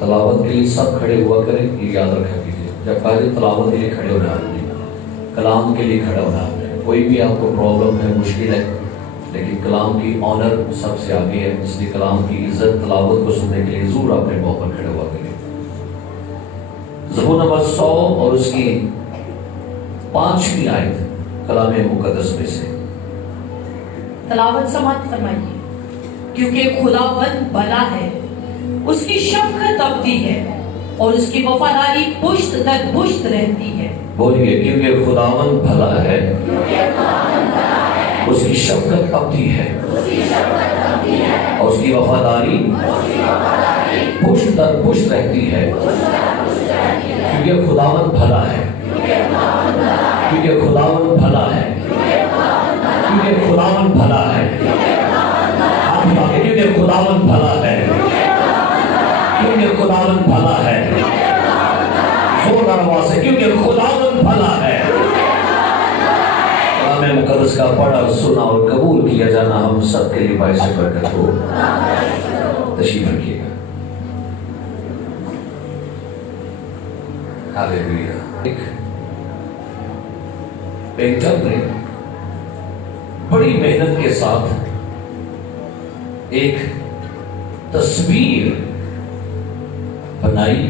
تلاوت کے لیے سب کھڑے ہوا کریں، یہ یاد رکھا کیجیے. جب پہلے تلاوت کے لیے کھڑے ہونا آپ نے، کلام کے لیے کھڑا ہونا آپ نے. کوئی بھی آپ کو پرابلم ہے، مشکل ہے، لیکن کلام کی آنر سب سے آگے ہے، اس لیے کلام کی عزت تلاوت کو سننے کے لیے ضرور آپ نے موقع پر کھڑے ہوا کریں. زبور نمبر 100 اور اس کی 5ویں آیت کلام مقدس میں سے. تلاوت سماعت فرمائیے. کیونکہ خداوند بھلا ہے، اس کی شفقت ابدی ہے اور اس کی وفاداری پشت در پشت رہتی ہے. بولیے، کیونکہ خداوند بھلا ہے، اس کی شفقت ابدی ہے اور اس کی وفاداری پشت در پشت رہتی ہے. کیونکہ خداوند بھلا ہے، کیونکہ خداوند بھلا ہے، کیونکہ خداوند بھلا ہے، کیونکہ خداوند بھلا ہے، کیونکہ خداوند بھلا ہے. زوردار آواز سے، کیونکہ خداوند بھلا ہے. کلام مقدس کا پڑھا، سنا اور قبول کیا جانا ہم سب کے لیے باعث برکت ہو. تشریف رکھیے گا. ہاللیلویا. ایک پینٹر نے بڑی محنت کے ساتھ ایک تصویر بنائی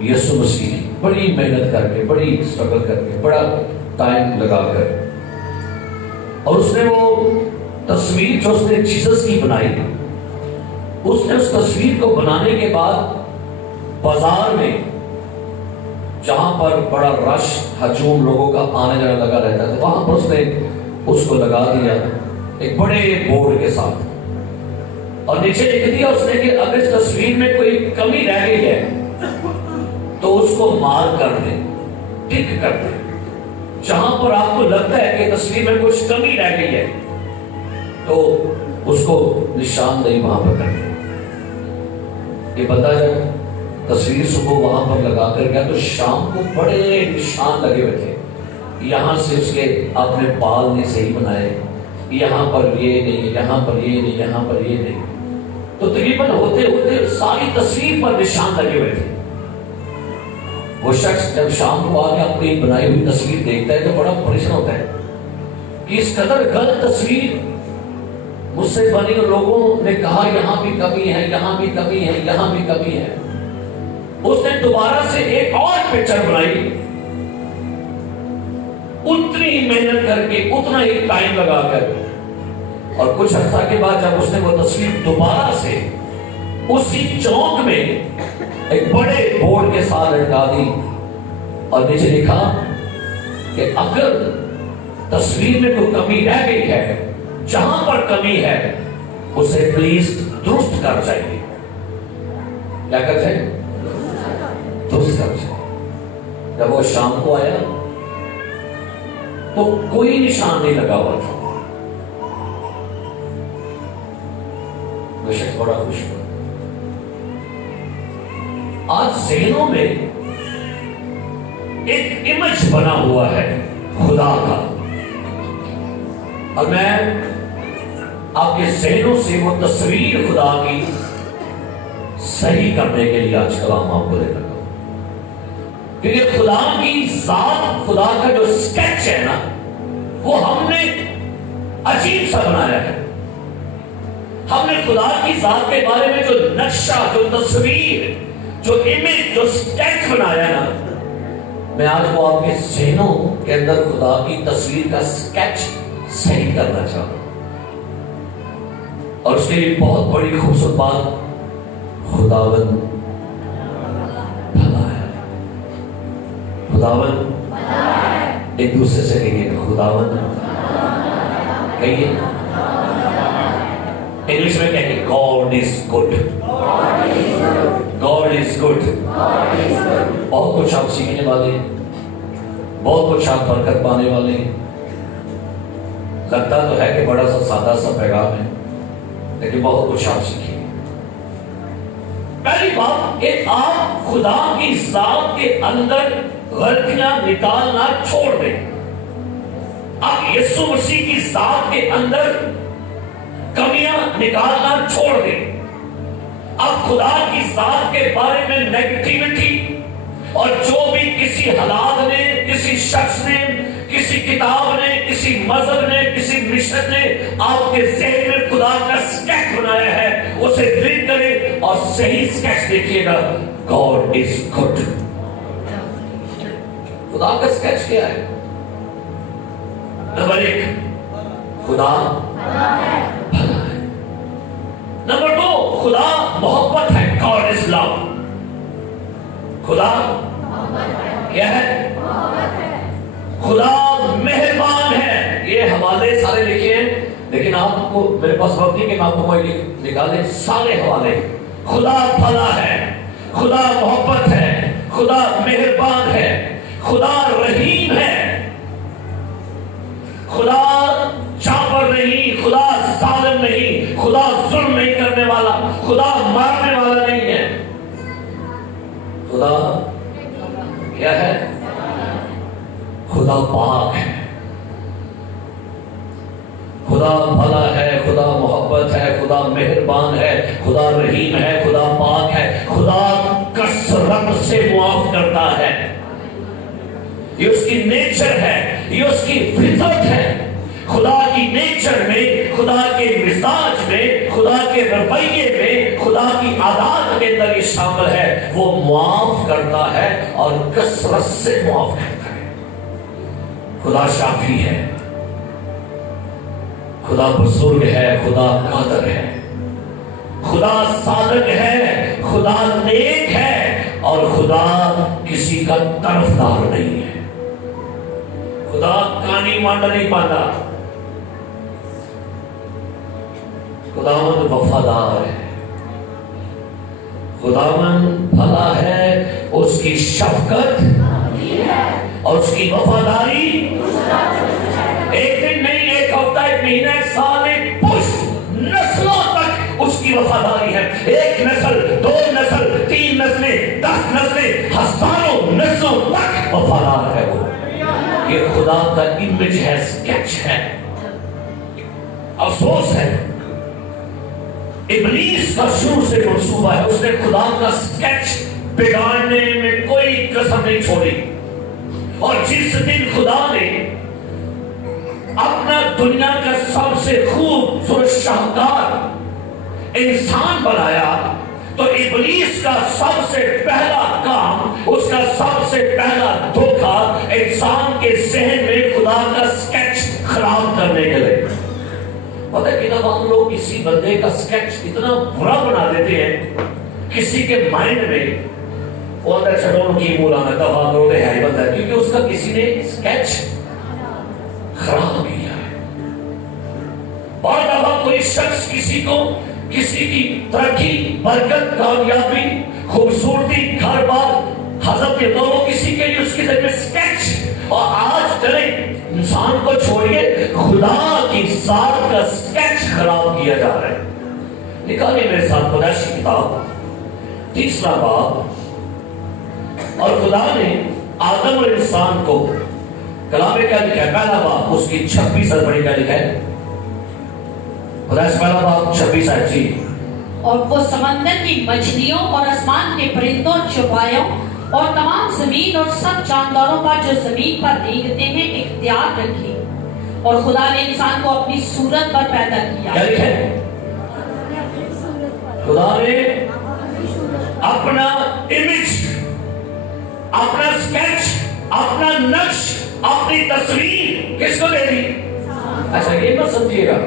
یسوع مسیح کی. بڑی محنت کر کے، بڑی اسٹرگل کر کے، بڑا ٹائم لگا کر، اور اس نے وہ تصویر جو اس نے جیسس کی بنائی، اس نے اس تصویر کو بنانے کے بعد بازار میں جہاں پر بڑا رش ہجوم لوگوں کا آنے جانا لگا رہتا تھا، وہاں پر اس نے اس کو لگا دیا ایک بڑے بورڈ کے ساتھ، اور نیچے لکھ دیا اس نے کہ اگر اس تصویر میں کوئی کمی رہ گئی ہے تو اس کو مارک کر دیں، ٹک کر دیں. جہاں پر آپ کو لگتا ہے کہ تصویر میں کچھ کمی رہ گئی ہے تو اس کو نشاندہی وہاں پر کر دیں. یہ بندہ جب تصویر صبح وہاں پر لگا کر گیا تو شام کو بڑے نشان لگے ہوئے تھے. یہاں سے اس کے اپنے بال نہیں صحیح بنائے، یہاں پر یہ نہیں، یہاں پر یہ نہیں، یہاں پر یہ نہیں. تو تقریباً ہوتے ہوتے ساری تصویر پر نشان لگے ہوئے تھے. وہ شخص جب شام کو آ کے اپنی بنائی ہوئی تصویر دیکھتا ہے تو بڑا پریشان ہوتا ہے کہ اس قدر غلط تصویر مجھ سے بنی، اور لوگوں نے کہا یہاں بھی کمی ہے، یہاں بھی کمی ہے، یہاں بھی کمی ہے. اس نے دوبارہ سے ایک اور پکچر بنائی، اتنی ہی محنت کر کے، اتنا ہی ٹائم لگا کر، اور کچھ عرصہ کے بعد جب اس نے وہ تصویر دوبارہ سے اسی چوک میں ایک بڑے بورڈ کے ساتھ لٹکا دی اور نیچے لکھا کہ اگر تصویر میں کوئی کمی رہ گئی ہے، جہاں پر کمی ہے اسے پلیز درست کر جائیے. کیا کر جائے؟ درست کر جائے. جب وہ شام کو آیا تو کوئی نشان نہیں لگا ہوا تھا. وہ شخص بڑا خوش ہوا. آج ذہنوں میں ایک امیج بنا ہوا ہے خدا کا، اور میں آپ کے ذہنوں سے وہ تصویر خدا کی صحیح کرنے کے لیے آج کلام آپ کو دے رہا ہوں. کیونکہ خدا کی ذات، خدا کا جو سکیچ ہے نا، وہ ہم نے عجیب سا بنایا ہے. ہم نے خدا کی ذات کے بارے میں جو نقشہ، جو تصویر، جو امیج، جو سکیچ بنایا ہے نا، میں آج وہ آپ کے ذہنوں کے اندر خدا کی تصویر کا سکیچ صحیح کرنا چاہتا ہوں. اور اس کے لیے بہت بڑی خوبصورت بات، خداوند بھلا ہے. خداوند، ایک دوسرے سے کہیے خداوند. کہیے انگلش میں کہیں God is good. God is good. بہت کچھ آپ سیکھنے والے، بہت کچھ آپ برکت پانے والے. لگتا تو ہے کہ بڑا سا سادہ سا پیغام ہے، لیکن بہت کچھ آپ سیکھیں. پہلی بات کہ آپ خدا کی ذات کے اندر غلطیاں نکالنا چھوڑ دیں. آپ یسوع مسیح کی ذات کے اندر کمیاں نکالنا چھوڑ دیں. اب خدا کی ذات کے بارے میں نیگیٹیوٹی اور جو بھی کسی حالات نے، کسی شخص نے، کسی کتاب نے، کسی مذہب نے، کسی مشن نے آپ کے ذہن میں خدا کا اسکیچ بنایا ہے، اسے ڈیلیٹ کریں اور صحیح اسکیچ دیکھیے گا. God is good. خدا کا اسکیچ کیا ہے؟ نمبر 1 خدا بھلا ہے. نمبر 2 خدا محبت ہے. God is love. خدا کیا ہے؟ خدا مہربان ہے. یہ حوالے سارے لکھے ہیں، لیکن آپ کو میرے پاس وقت نہیں کہ میں آپ کو کوئی نکالے. سارے حوالے. خدا بھلا ہے، خدا محبت ہے، خدا مہربان ہے، خدا رحیم ہے، خدا چاپر نہیں، خدا ظالم نہیں، خدا ظلم نہیں کرنے والا، خدا مارنے والا نہیں ہے. خدا کیا ہے؟ خدا پاک ہے. خدا بھلا ہے، خدا محبت ہے، خدا مہربان ہے، خدا رحیم ہے، خدا پاک ہے، خدا کثرت سے معاف کرتا ہے. یہ اس کی نیچر ہے، یہ اس کی فطرت ہے. خدا کی نیچر میں، خدا کے مزاج میں، خدا کے رویے میں، خدا کی عادات کے اندر یہ شامل ہے. وہ معاف کرتا ہے اور کثرت سے معاف کرتا ہے. خدا شافی ہے، خدا بزرگ ہے، خدا قادر ہے، خدا صادق ہے، خدا نیک ہے، اور خدا کسی کا طرفدار نہیں ہے. خدا کانی مانڈ نہیں پاتا. خداوند وفادار ہے، خداوند بھلا ہے. اس کی شفقت اور اس کی وفاداری ایک دن نہیں، ایک ہفتہ، ایک مہینہ، ایک سال، ایک پشت نسلوں تک اس کی وفاداری ہے. ایک نسل، 2 نسل، 3 نسلیں، 10 نسلیں، ہزاروں نسلوں تک وفادار ہے. وہ یہ خدا کا امیج ہے، اسکیچ ہے. افسوس ہے ابلیس کا شروع سے منصوبہ ہے، اس نے خدا کا اسکیچ بگاڑنے میں کوئی قسم نہیں چھوڑی. اور جس دن خدا نے اپنا دنیا کا سب سے خوبصورت شاہکار انسان بنایا، تو ابلیس کا سب سے پہلا کام، اس کا سب سے پہلا دھوکہ انسان کے ذہن میں خدا کا اسکیچ خراب کرنے کے لیے. پتہ ہے کہ ہم لوگ کسی بندے کا اسکیچ اتنا برا بنا دیتے ہیں کسی کے مائنڈ میں، وہ اندر چھڑوں کی مولانا دفعہ کرو دے ہے بندہ، کیونکہ اس کا کسی نے اسکیچ خراب کیا ہے. بعض دفعہ کوئی شخص کسی کو، کسی کی ترقی، برکت، کامیابی، خوبصورتی، گھر بار حضرت کے دونوں کسی کے لیے اس کی ذریعے اسکیچ. اور آج چلے انسان کو چھوڑیے، خدا کی ذات کا اسکیچ خراب کیا جا رہا ہے. نکالیے میرے ساتھ پیدائش کی کتاب 3 باب. اور خدا نے آدم اور انسان کو، کلام میں کیا لکھا ہے؟ پہلا باب اس کی 26 آیت پڑھی، کیا لکھا ہے؟ پیدائش پہلا باب 26 آیت. جی. اور وہ سمندر کی مچھلیوں اور آسمان کے پرندوں، چوپایوں اور تمام زمین اور سب جانداروں پر جو زمین پر رینگتے ہیں اختیار رکھی. اور خدا نے انسان کو اپنی صورت پر پیدا کیا. کیا لکھا ہے؟ خدا نے اپنا امیج، اپنا اسکیچ، اپنا نقش، اپنی تصویر کس کو دے دی؟ ایسا یہ مت سمجھیے گا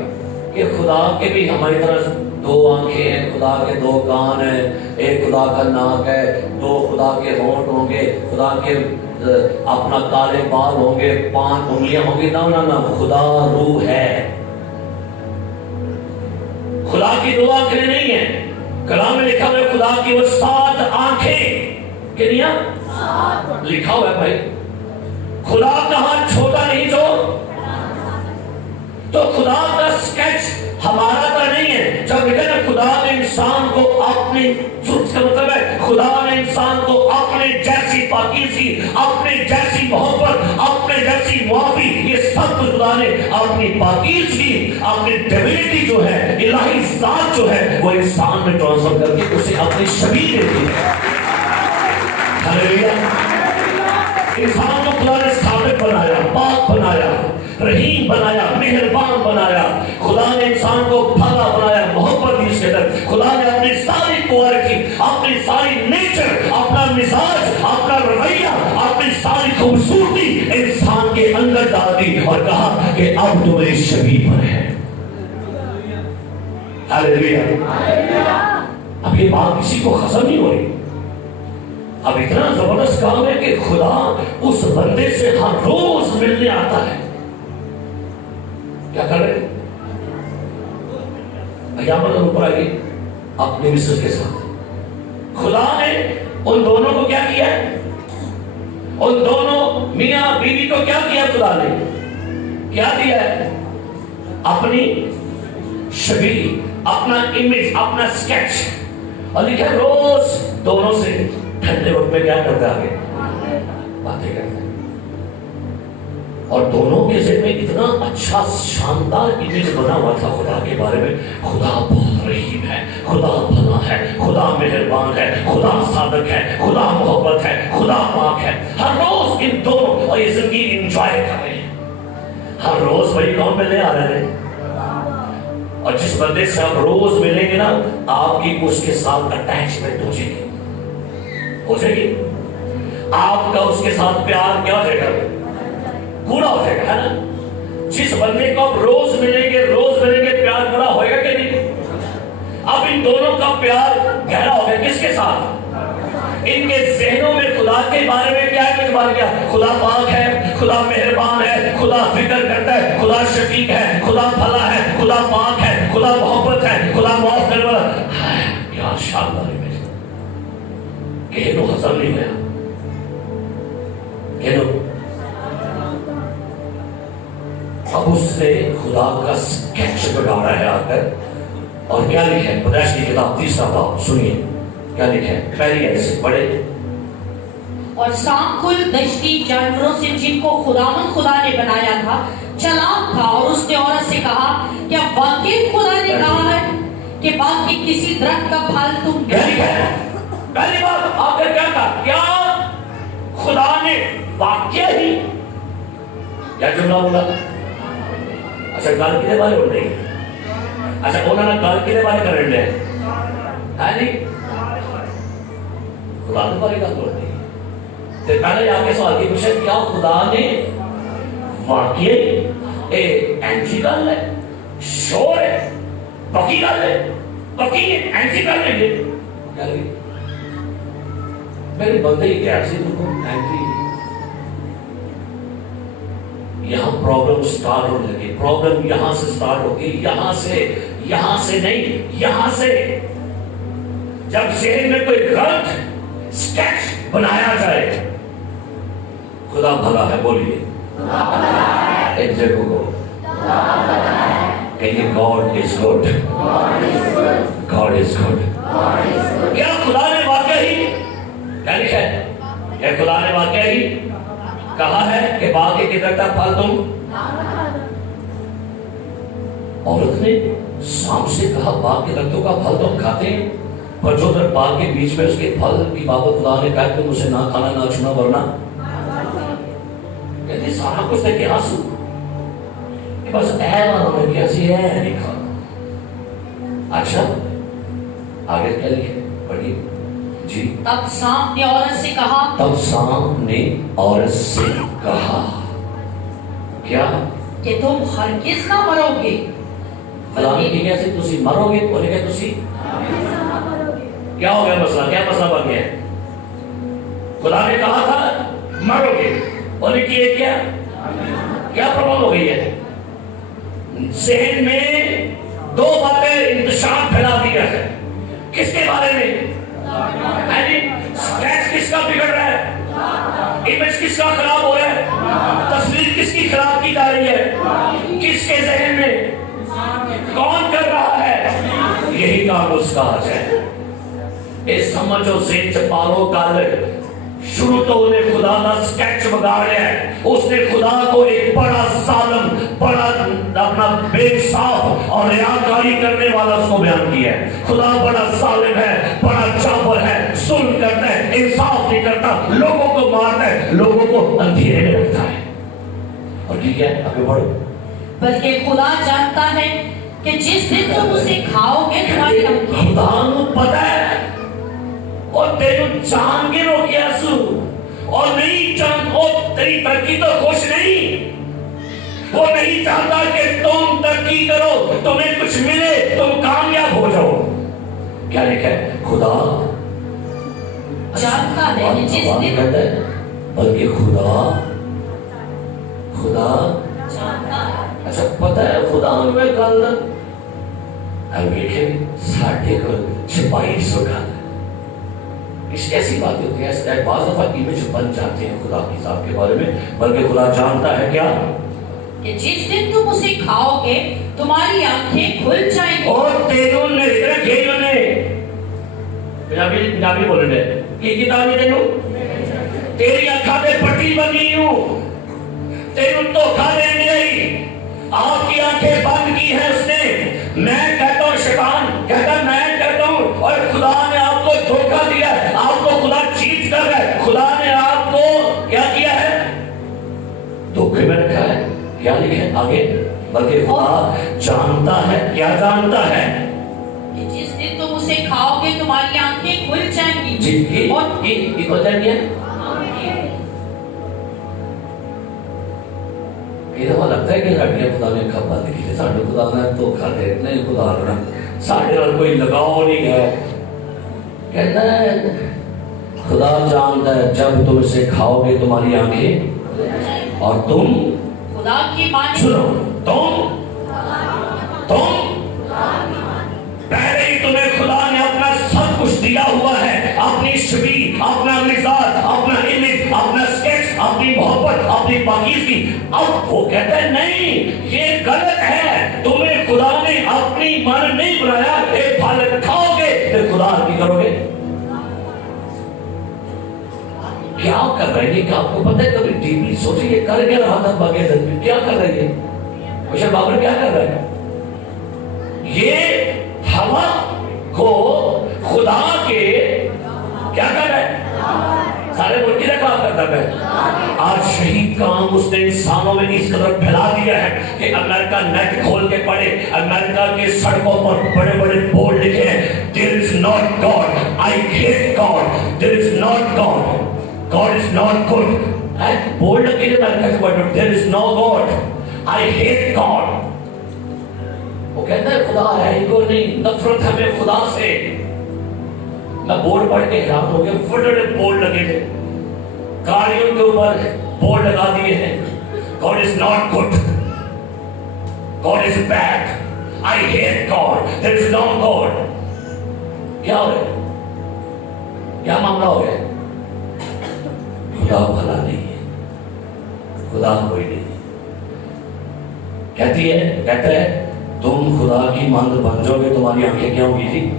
کہ خدا کے بھی ہماری طرح 2 آنکھیں ہیں، خدا کے 2 کان ہیں، ایک خدا کا ناک ہے، 2 خدا کے ہونٹ ہوں گے، خدا کے اپنا کالے بال ہوں گے، 5 انگلیاں ہوں گی. نہ، خدا روح ہے. خدا کی 2 آنکھیں نہیں ہیں. کلام میں لکھا ہوا ہے خدا کی وہ 7 آنکھیں. کتنی لکھا ہوا ہے بھائی؟ خدا کہاں چھوٹا نہیں تو خدا کا اسکیچ ہمارا تو نہیں ہے. جب لکھا نا خدا نے انسان کو اپنی، کا مطلب ہے خدا نے انسان کو اپنے جیسی پاکیزگی، اپنے جیسی मोहब्बत, अपने जैसी मुआफी, ये सब कुछ खुदा ने अपनी पाकीज़गी, अपनी डिविनिटी जो है, इलाही ज़ात जो है, वो इंसान में ट्रांसफर करके उसे अपनी शबीह दे दी है। हालेलुया। इंसान को खुदा ने साबित बनाया, पाक बनाया, रहीम बनाया, मेहरबान बनाया। खुदा ने इंसान को भला बनाया, मोहब्बत दी इसके अंदर। खुदा ने अपनी सारी क्वालिटी, अपनी सारी नेचर, अपना मिजाज, अपना रवैया, अपनी सारी खूबसूरती इंसान के अंदर डाल दी और कहा कि अब तो मेरी शबीह पर है। हालेलुया। अब ये बात किसी को खत्म नहीं हो रही। अब इतना जबरदस्त काम है कि खुदा उस बंदे से हर रोज मिलने आता है। क्या कर रहे हैं? भैयामत ऊपर आइए अपने मिस्र के साथ। खुदा ने उन दोनों को क्या किया? उन दोनों मियां बीवी को क्या किया? खुदा ने क्या दिया है? अपनी छवि, अपना इमेज, अपना स्केच, और लिखा रोज दोनों से ठंडे वक्त में क्या करते आगे बातें करते हैं। और दोनों के ज़हन में इतना अच्छा शानदार इमेज बना हुआ था खुदा के बारे में। खुदा बहुत रहीम है, खुदा भला है, खुदा मेहरबान है, खुदा सादक है, खुदा मोहब्बत है, खुदा पाक है। हर रोज इन दोनों और ये जिंदगी इंजॉय कर रहे हैं। हर रोज वही कौन मिलने आ रहे हैं? और जिस बंदे से आप रोज मिलेंगे ना, आपकी उसके साथ अटैचमेंट हो जाएगी। आपका उसके साथ प्यार क्या हो जाएगा? पूरा हो जाएगा, है ना? जिस बंदे को आप रोज मिलेंगे, प्यार पूरा होएगा कि नहीं? अब इन दोनों का प्यार गहरा हो गया। किसके साथ? इनके जहनों में खुदा के बारे में क्या कुछ बात किया? खुदा पाक है, खुदा मेहरबान है, खुदा फिक्र करता है, खुदा शफीक है, खुदा भला है, खुदा पाक है, खुदा मोहब्बत है, खुदा माफ करने वाला है। क्या शानदार इमेज! हजम नहीं गया। अब उसने खुदा का स्केच बनाना है आकर, और क्या लिखा है? पैदाइश की किताब 3 बाब, सुनिए क्या लिखा है। पहली ऐसे पढ़े। और सांप कुल दश्ती जानवरों से जिनको खुदा ने बनाया था चालाक था, और उसने औरत से कहा, क्या वाकई खुदा ने कहा है कि बाग के किसी दरख्त का फल तुम? क्या लिखा है? पहली बात आपने क्या कहा? क्या खुदा ने वाकई ही क्या जुमला बोला? अच्छा, गल किहदे बारे बोल रही है? अच्छा, उन्होंने गल किहदे बारे कर रहे हैं? है जी, खुदा के बारे गल बोल रही है। तो पहले जाके सवाल की पूछा, क्या खुदा ने वाकई ऐसी गल है? श्योर है? पक्की गल है? पक्की है? ऐसी गल है? क्या लगी? मेरे बंदे ही क्या सी तुमको ऐसी। यहां प्रॉब्लम स्टार्ट होने लगी। प्रॉब्लम यहां से स्टार्ट होगी, यहां से नहीं, यहां से। जब ज़हन में कोई गलत स्केच बनाया जाए, खुदा भला है, बोलिए एक जगह को कहिए, God is good, God is good. क्या खुदा ने वाकई क्या लिखा है? क्या खुदा ने वाकई कहा है कि बाग के दरख्त का फल तुम? औरत ने सांप से कहा, बाग के दरख्तों का फल तुम खाते हैं, पर जो दरख्त बाग के बीच में उसके फल की बाबत खुदा ने कहा तुम उसे ना खाना ना छूना, वरना कहते सारा कुछ देखे आंसू, बस ऐ कैसी है नहीं खाना। अच्छा, आगे क्या लिखे? पढ़िए जी। तब सांप ने औरत से कहा, क्या? कि तुम हरगिज ना मरोगे। कैसे तुसी मरोगे? बोले क्या तुसी? क्या हो गया मसला? क्या मसला बन गया? खुदा ने कहा था मरोगे, बोले कि क्या प्रॉब्लम हो गई है? ज़हन में 2 बातें इंतशार फैला दिया है। किसके बारे में? स्केच किसका बिगड़ रहा है? इमेज किसका खराब हो रहा है? तस्वीर किसकी खराब की जा रही है? किसके ज़हन में? कौन कर रहा है? यही काम उसका है। समझो ज़हन च पालो गल شروع تو انہیں خدا کا سکیچ بگاڑیا ہے. اس نے خدا کو ایک بڑا ظالم, بڑا اپنا بے انصاف اور ریاکاری کرنے والا اس کو بیان کیا ہے. خدا بڑا ظالم ہے, بڑا جابر ہے, ظلم کرتا ہے, انصاف نہیں کرتا, لوگوں کو مارتا ہے, لوگوں کو اندھیرے میں رکھتا ہے. اور ٹھیک ہے آگے بڑھو. بلکہ خدا جانتا ہے کہ جس دن تم اسے کھاؤ گے تمہاری آنکھیں. خدا کو پتا ہے اور تینوں جان کے رو کیا سو اور نہیں جان, اور تیری ترقی تو خوش نہیں. وہ نہیں چاہتا کہ تم ترقی کرو, تمہیں کچھ ملے, تم کامیاب ہو جاؤ. کیا لکھا ہے؟ خدا جانتا ہے کہ جس دن کہتا ہے, بلکہ خدا جانتا ہے. اچھا پتا ہے خدا ہمیں گل ساڑھے کو چھپائی سو گل ایسی بات ہوتی ہے, بعض دفعہ امیج بن جاتے ہیں خدا کی ذات کے بارے میں. بلکہ خدا جانتا ہے کیا کہ جس دن تم اسے کھاؤ گے تمہاری آنکھیں کھل جائیں گی. اور تینوں نے کھیلوں نے پنجابی بولے نے کی کتاب میں تینوں تیری اکھا پہ پٹی بنی ہوں, تینوں دھوکھا دینے آئی, آپ کی آنکھیں بند کی ہیں اس نے. میں کہتا ہوں, شیطان کہتا میں کہتا ہوں, اور خدا نے آپ کو دھوکھا دیا ہے, آپ کو خدا چیٹ کر رہا ہے. خدا نے آپ کو کیا کیا ہے؟ دھوکے میں رکھا ہے. کیا لکھا ہے آگے؟ بلکہ خدا جانتا ہے. کیا جانتا ہے؟ کہ جس دن تم اسے کھاؤ گے تمہاری آنکھیں کھل جائیں گی. جی اور کھل جائیں گے. یہ دفعہ لگتا ہے کہ ہڈیاں خدا نے کب بند کی ہے, ساڑھے خدا نے دھوکھا دے, نہیں خدا نے ساڑھے اور کوئی لگاؤ نہیں ہے. کہتا ہے خدا جانتا ہے جب تم اسے کھاؤ گے تمہاری آنکھیں اور تم خدا کی مانی. سنو, تم پہلے ہی تمہیں خدا نے اپنا سب کچھ دیا ہوا ہے, اپنی شبیہ, اپنا مزاج, اپنا امیج, اپنا سکیچ, اپنی محبت, اپنی پاکیزگی. اب وہ کہتا ہے نہیں یہ غلط ہے, تمہیں خدا نے اپنی من نہیں بنایا. ایک پھل کھاؤ گے پھر خدا کی کرو گے. کیا کر رہے ہیں؟ کیا آپ کو پتہ ہے کبھی ڈیپلی سوچیں یہ کر کیا رہا تھا باقی دن میں؟ کیا کر رہی ہے مشر بابر؟ کیا کر رہا ہے؟ یہ ہوا کو خدا کے کیا کر رہا ہے؟ سارے ملکی نے کام کرتا ہے. آج شہید کام اس نے انسانوں میں اس قدر پھیلا دیا ہے کہ امریکہ نیٹ کھول کے پڑھے, امریکہ کے سڑکوں پر بڑے بڑے بورڈ لکھے ہیں There is not God, I hate God, there is not God, God is not good. Board لگے جو امریکہ سے پڑھے There is no God, I hate God. وہ کہتا ہے خدا ہے ہی کو نہیں, نفرت ہمیں خدا سے. میں بورڈ پڑھ کے حیران ہو گیا, بڑے بڑے بورڈ لگے تھے, گاڑیوں کے اوپر بورڈ لگا دیے ہیں God is not good, God is bad, I hate God, there is no God. کیا ہو گیا؟ کیا معاملہ ہو گیا؟ خدا بھلا نہیں ہے, خدا کوئی نہیں. کہتی ہے, کہتا ہے تم خدا کی مانند بن جاؤ گے تمہاری آنکھیں کیا ہوگی تھی؟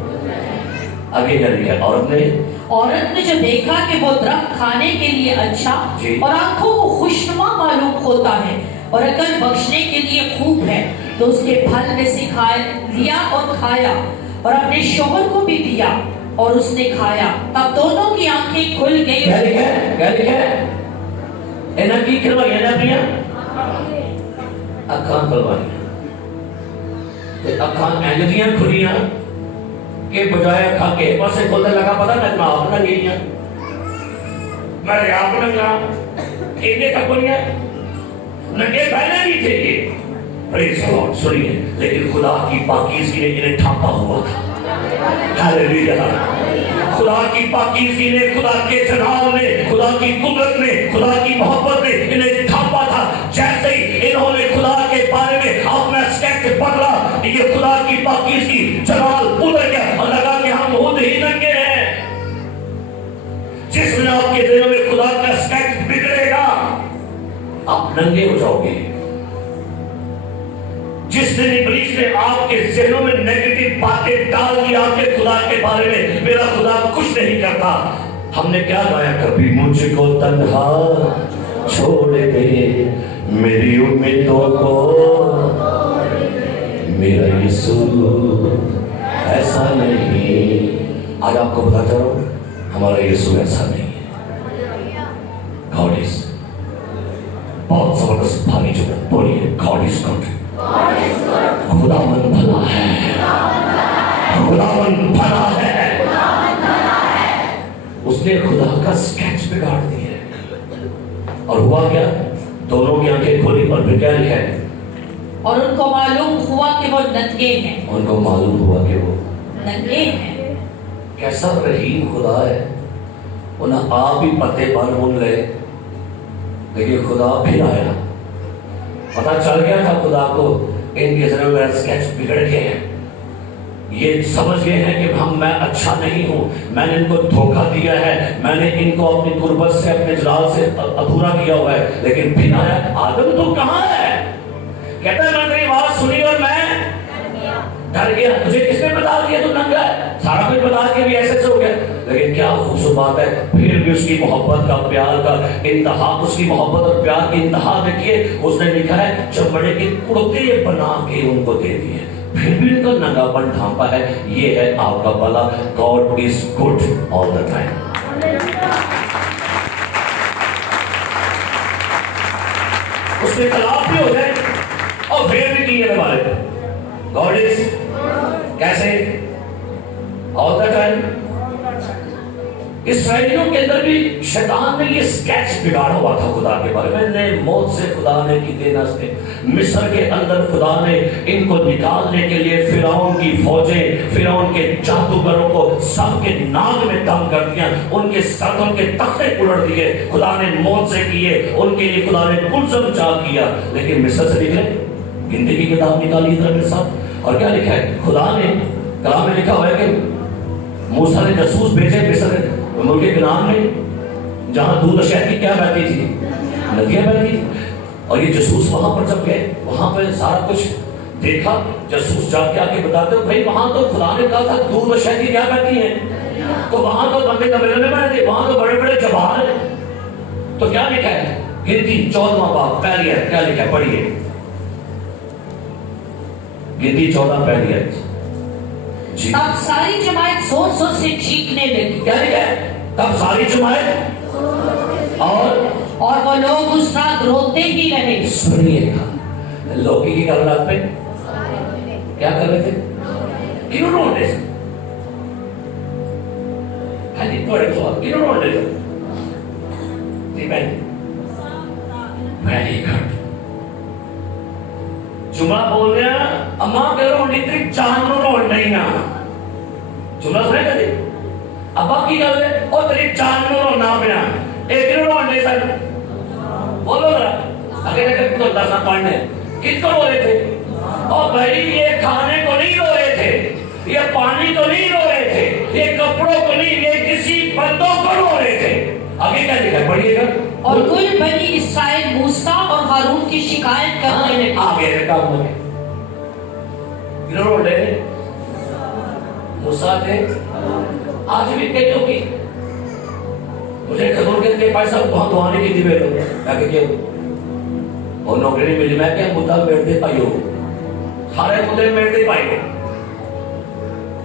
آگے کیا لکھا ہے؟ عورت نے جو دیکھا کہ وہ درخت کھانے کے لیے اچھا اور آنکھوں کو خوشنما معلوم ہوتا ہے اور عقل بخشنے کے لیے خوب ہے, تو اس کے پھل میں سے لیا اور کھایا اور اپنے شوہر کو بھی دیا اور اس نے کھایا. تب دونوں کی آنکھیں کھل گئی. کیا لکھا ہے؟ کیا لکھا ہے؟ انہاں کی کھلوائیاں نے اپنیاں اکھاں کھلوائیاں, اکھاں اینجدیاں کھلیاں کہ بجائے اکھاں کے پاسے کھلنے لگا پتا میں آپ نہ گئیاں, میں آپ نہ گا اینے کھلیاں ننگے پہلے بھی تھے یہ. پریز گاڈ. سنیے, لیکن خدا کی پاکیزگی نے انہیں ڈھانپا ہوا تھا. ہاللیلویا. خدا کی پاکیزگی نے, خدا کے جلال نے, خدا کی قدرت نے, خدا کی محبت نے انہیں ڈھانپا تھا. جیسے ہی انہوں نے خدا کے بارے میں اپنا سکیچ بدلا, یہ خدا کی پاکیزگی جلال ادھر گیا اور لگا کہ ہم خود ہی ننگے ہیں. جس میں آپ کے ذہنوں میں خدا کا سکیچ بگڑے گا آپ ننگے ہو جاؤ گے. جس دن ابلیس نے آپ کے ذہنوں میں نیگیٹو باتیں ڈال دی آپ کے خدا کے بارے میں, میرا خدا کچھ نہیں کرتا, हमने क्या गाया, कभी मुझको तन्हा छोड़ दे मेरी उम्मीदों को, मेरा यीशु ऐसा नहीं। आज आपको बताता हूं, हमारा यीशु ऐसा नहीं है। गॉड इज, बहुत जबरदस्त भारी जो बोलिए, गॉड इज गुड। खुदावन भला है, खुदावन भला है। उसने खुदा का स्केच बिगाड़ दिया और हुआ क्या, दोनों की आंखें खोली और फिर क्या लिखा है, और उनको मालूम हुआ कि वो नंगे हैं। उनको मालूम हुआ कि वो नंगे हैं। कैसा रहीम खुदा है। उन्हें आप ही पत्ते पर बुन ले, लेकिन खुदा फिर आया। पता चल गया था खुदा को, इनके जरिए मेरा स्केच बिगड़ गए हैं, ये समझ गए हैं कि मैं अच्छा नहीं हूं, मैंने इनको धोखा दिया है, मैंने इनको अपनी गुर्बत से, अपने जलाल से अधूरा किया हुआ है। लेकिन फिर आया, आदम तू कहां है? कहता है मैंने तेरी आवाज सुनी और मैं डर गया। तुझे किसने बता दिया तू नंगा है? सारा कुछ बता के भी ऐसे हो गया। लेकिन क्या खूबसूरत बात है, फिर भी उसकी मोहब्बत का, प्यार का इंतहा, उसकी मोहब्बत और प्यार की इंतहा देखिए। उसने लिखा है चमड़े के कुर्ते बना के उनको दे दिए, फिर भी उनका नंगापन ढांपा है। ये है आपका भला। God is good all the time. उसके खिलाफ भी हो जाए और फिर भी किए हमारे। गॉड इज कैसे? All the time. इसराइलियों के अंदर भी शैतान ने ये स्केच बिगाड़ा हुआ था खुदा के बारे में। ने मौत से खुदा ने की देना से, मिस्र के अंदर खुदा ने इनको निकालने के लिए फिरौन की फौजें, फिरौन के जादूगरों को सबके नाक में दम कर दिया, उनके सरों के तख्ते उलट दिए। खुदा ने मौत से किए, उनके लिए खुदा ने कुलसम चाल किया। लेकिन मिस्र से निकले, गिनती की किताब निकाली इधर मेरे साथ, और क्या लिखा है खुदा ने कलाम में लिखा हुआ है कि मूसा ने जासूस भेजे मिस्र मुल्क कनान में, जहां दूध और शहद की क्या बहती थी, नदियां बहती थी। और ये जासूस वहां पर जब गए, वहां पर सारा कुछ देखा। जासूस जाके आके बताते हो भाई वहां तो खुदा ने कहा था दूध और शहद की क्या बहती है, तो वहां तो बंदे तबेले में बैठे, वहां तो बड़े बड़े जवान है। तो क्या लिखा है गिनती 14वां बाब पहली है, क्या लिखा है पढ़िए, गिनती 14 पहली है। तब सारी जमात जोर जोर से चीखने लगी। क्या लिखा है? तब सारी जमात और वो लोग उस रात रोते ही रहे। सुनिएगा, लोग की कर रात में क्या कर रहे थे? क्यों रो रहे थे? थोड़े क्यों रो रहे थे? Very good. जुमला बोल रहे हैं, अम्मा करो तेरी जान नो रोड नहीं ना। जुमला सुने कभी? अब्बा की गल है, ओ तेरी जान नो रो ना बिना एक नो रोड नहीं सर। बोलो ना, आगे तक तो दस पढ़ने किसको रो रहे थे? ओ भाई ये खाने को नहीं रो रहे थे, ये पानी को नहीं रो रहे थे, ये कपड़ों को नहीं, ये किसी बंदों को रो रहे थे। आगे क्या लिखा पढ़िएगा। और कुल बनी इस्राएल मूसा और हारून की शिकायत करने लगे। आगे काम हो गिरोड़े मूसा थे, आज भी कईयों की मुझे खबर के पैसा बहुत दुआने की दिवे लो मैं क्या और नौकरी मिली, मैं क्या मुद्दा बैठते पाइयो, सारे मुद्दे बैठते पाइयो।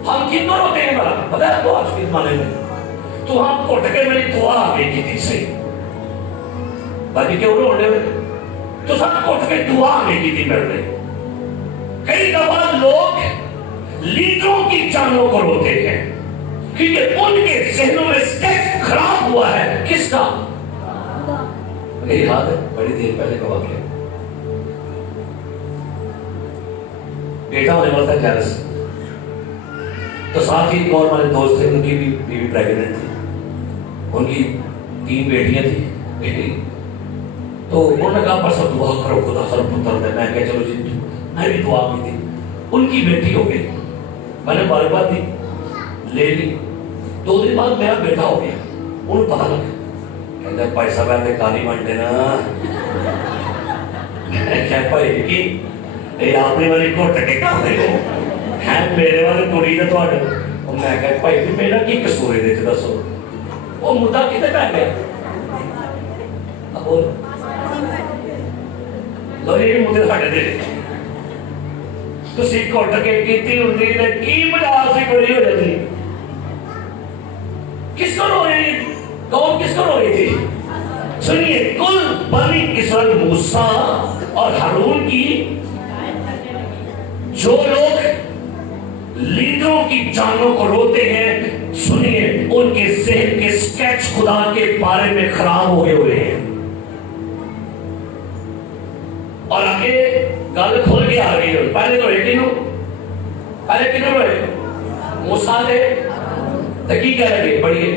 हम कितना रोते हैं बड़ा पता है तो आज के जमाने में, तो हम घुट के मेरी दुआ आगे की थी सही बाकी क्यों रोने तो सब घुट के दुआ आगे की थी मेरे। कई दफा लोग लीडरों की जानों को रोते हैं क्योंकि उनके जहनों में स्केच खराब हुआ है। किसका? मेरी याद है बड़ी देर पहले का वाक्य, बेटा होने वाला था जैरस, तो साथ ही एक और हमारे दोस्त थे, उनकी भी बीवी प्रेग्नेंट थी, उनकी 3 बेटियां थी बेटी। तो उन्होंने कहा बस अब दुआ करो खुदा सर पुत्र दे। मैं कहा चलो जी, मैं भी दुआ की थी। उनकी बेटी हो गई, मैंने बरकत दी, ले ली। 2 दिन बाद मेरा बेटा हो गया। उन्हें पता लगा, कहते पैसा पैसे काली मंडे ना। मैं क्या भाई कि ये आपने वाली को टके कर दे है मेरे वाले कुड़ी ने तो मैं कहा भाई मेरा की कसूर है दे दसो। وہ مدعا کتنے پہ گیا؟ اب بول لو یہ مدعے ساڑھے دے تسی کھٹ کے کیتی ہوندی تے کی بجا سی بڑی ہو جاتی؟ کس کو رو رہی؟ قوم کس کو رو رہی تھی؟ سنیے، کل بنی اسرائیل موسیٰ اور ہارون کی، جو لوگ لیڈروں کی جانوں کو روتے ہیں، سنیے ان کے ذہن کے سکیچ خدا کے بارے میں خراب ہوئے ہیں. اور آگے گل کھول کے آ گئی. پہلے تو پہلے کنوں روئے؟ موسیٰ دے کی کہہ رہے؟ پڑھیے.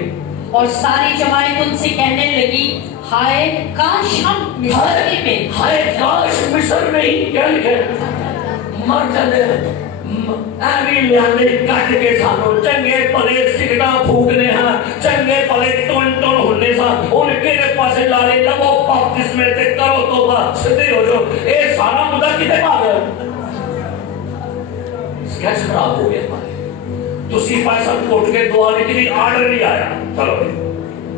اور ساری جماعت ان سے کہنے لگی، ہائے کاش ہم مصر میں، ہائے کاش مصر میں ہی. کیا لکھے؟ مر جاتے ایوی لیانے کٹ کے سانو چنگے پلے سکڑا پھوکنے ہیں، چنگے پلے ٹون ٹون ہونے سا ان کے پاسے لارے لگو باپتس میں تے کرو توبہ سدھے ہو جو. اے سارا مدہ کتے پا گیا؟ سکیچ خراب ہو گیا ہمارے. تسی پیسہ کوٹ کے دعا کے لیے آرڈر نہیں آیا. چلو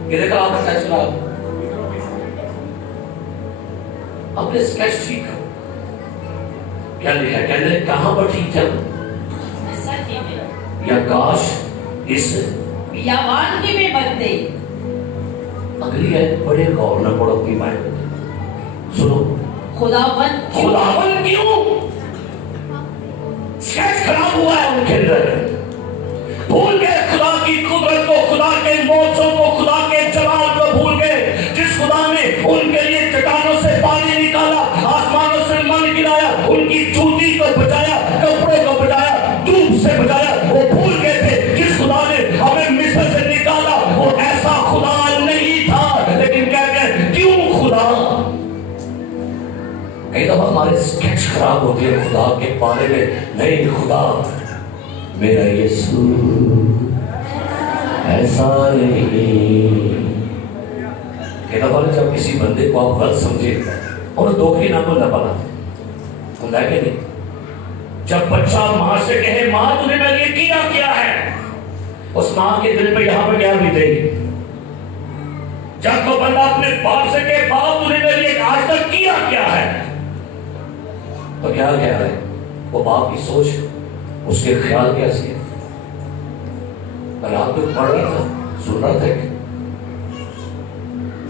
کدے خراب ہے سکیچ خراب؟ اپنے سکیچ ٹھیک ہے. کیا لکھا ہے؟ کہنے کہاں پر ٹھیک ہے؟ یا کاش اس بیابان کے میں بنتے. اگلی ہے بڑے غور نہ پڑھو اپنی مائنڈ سنو. خداون کیوں سکیچ خراب ہوا ہے ان کے اندر؟ بھول گئے خدا کی قدرت کو، خدا کے موسم کو، خدا کے جلال کو بھول گئے. جس خدا نے ان کے لیے چٹانوں سے پانی نکالا، آسمانوں سے من گرایا، ان کی جوتی کو بچایا، کپڑوں کو بچایا، دھوپ سے بچایا، وہ بھول گئے تھے جس خدا نے ہمیں مصر سے نکالا وہ ایسا خدا نہیں تھا. لیکن کہتے ہیں کیوں خدا؟ کئی دفعہ ہمارے سکیچ خراب ہوتے ہیں خدا کے بارے میں. نہیں، خدا میرا یسوع ایسا نہیں. کئی دفعہ جب کسی بندے کو آپ غلط سمجھے اور دھوکے نہ بولنا پڑا ہوتا ہے کہ نہیں؟ جب بچہ ماں سے کہے ماں تو نے میرے لیے کیا ہے، اس ماں کے دل پہ یہاں پہ کیا بیتے گی؟ جب وہ بندہ اپنے باپ سے کہے باپ تو نے میرے لیے آج تک کیا ہے، تو کیا کہہ رہے؟ وہ باپ کی سوچ، اس کے خیال کیسی ہے؟ میں رات کو پڑھ رہا تھا، سن رہا تھا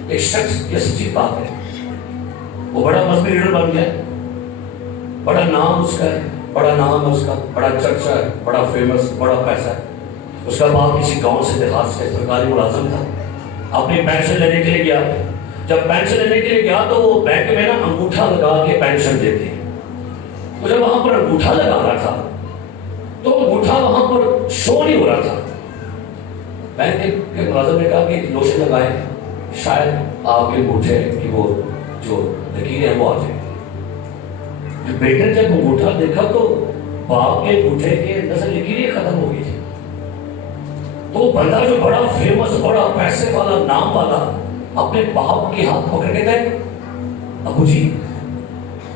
ایک شخص، یہ سچی بات ہے، وہ بڑا مذہبی لیڈر بن گیا، بڑا نام اس کا ہے، بڑا نام ہے اس کا، بڑا چرچا ہے، بڑا فیمس، بڑا پیسہ ہے. اس کا باپ کسی گاؤں سے دیہات سے سرکاری ملازم تھا. اپنی پینشن لینے کے لیے گیا. جب پینشن لینے کے لیے گیا تو وہ بینک میں نا انگوٹھا لگا کے پینشن دیتے ہیں. وہ جب وہاں پر انگوٹھا لگا رہا تھا تو انگوٹھا وہاں پر شو نہیں ہو رہا تھا. بینک کے ملازم نے کہا کہ لوشن لگائیں، شاید آپ کے انگوٹھے کی وہ جو لکیریں ہیں وہ آ جائیں. بیٹے جب انگوٹھا دیکھا تو باپ کے انگوٹھے کے اندر سے لکیریں ختم ہو گئی تھی. تو بندہ جو بڑا فیمس، بڑا پیسے والا، نام والا، اپنے باپ کے ہاتھ پکڑ کے گئے، ابو جی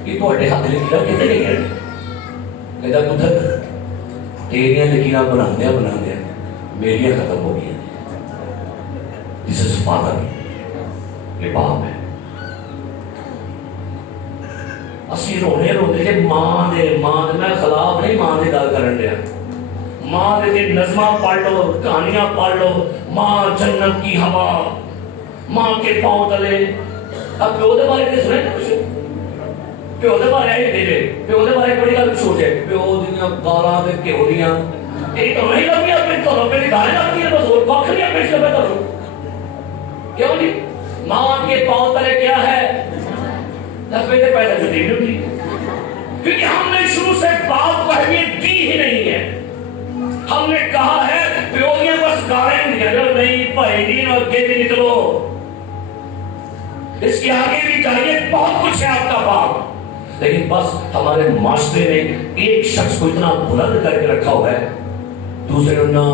یہ تو اڈے ہاتھ لکیریں کتنے نہیں گئے؟ کہتا پتر تیریاں لکیریں بنا دیا میریاں ختم ہو گئی. دس از فادر، یہ باپ ہے. اسی رونے کہ ماں دے میں خلاف نہیں، ماں دے گل کرن دیا. ماں دے نظمہ پڑھ لو، کہانیاں پڑھ لو، ماں جنت کی ہوا، ماں کے پاؤں تلے. اب پیو دے بارے میں سنے کچھ؟ پیو دے بارے آئی دے پیو دے بارے بڑی گل سوچے. پیو دیاں گالاں تے کہو دیاں یہ تو نہیں لگی اپنے گھروں پہ گالیں لگتی ہیں، بس اور کھ نہیں اپنے لگے کرو. کیوں نہیں؟ ماں کے پاؤں تلے کیا ہے؟ لفے دے پیدا جو دی ہوتی، کیونکہ ہم نے شروع سے باپ کو اہمیت دی ہی نہیں ہے. ہم نے کہا ہے پیولیاں بس گاریں دیا جو نہیں بھائی نہیں، آگے بھی نکلو، اس کے آگے بھی چاہیے، بہت کچھ ہے آپ کا باپ. لیکن بس ہمارے معاشرے نے ایک شخص کو اتنا بلند کر کے رکھا ہوا ہے، دوسرے نہ.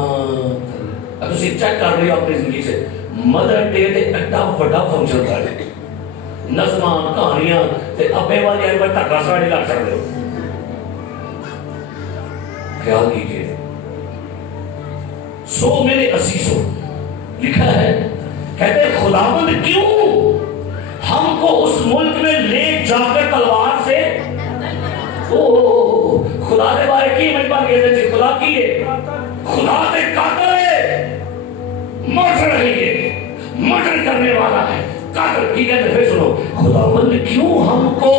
اب تسی چیک کر رہی ہو اپنی زندگی سے، مدر ڈے دے ایڈا بڑا فنکشن تھا، نظماں کہانیاں تے ابے والے آئے بڑا ٹکا سا نہیں لگ سکتے ہو. خیال کیجئے. سو میرے عزیزوں، لکھا ہے कहते खुदावंद क्यों हमको उस मुल्क में ले जाकर तलवार से ओ खुदा दे बारे की मेहरबानी कहते थे खुदा की है खुदा दे कातिल है मर्डर है ये मर्डर करने वाला है कातिल की कहते फिर सुनो खुदावंद क्यों हमको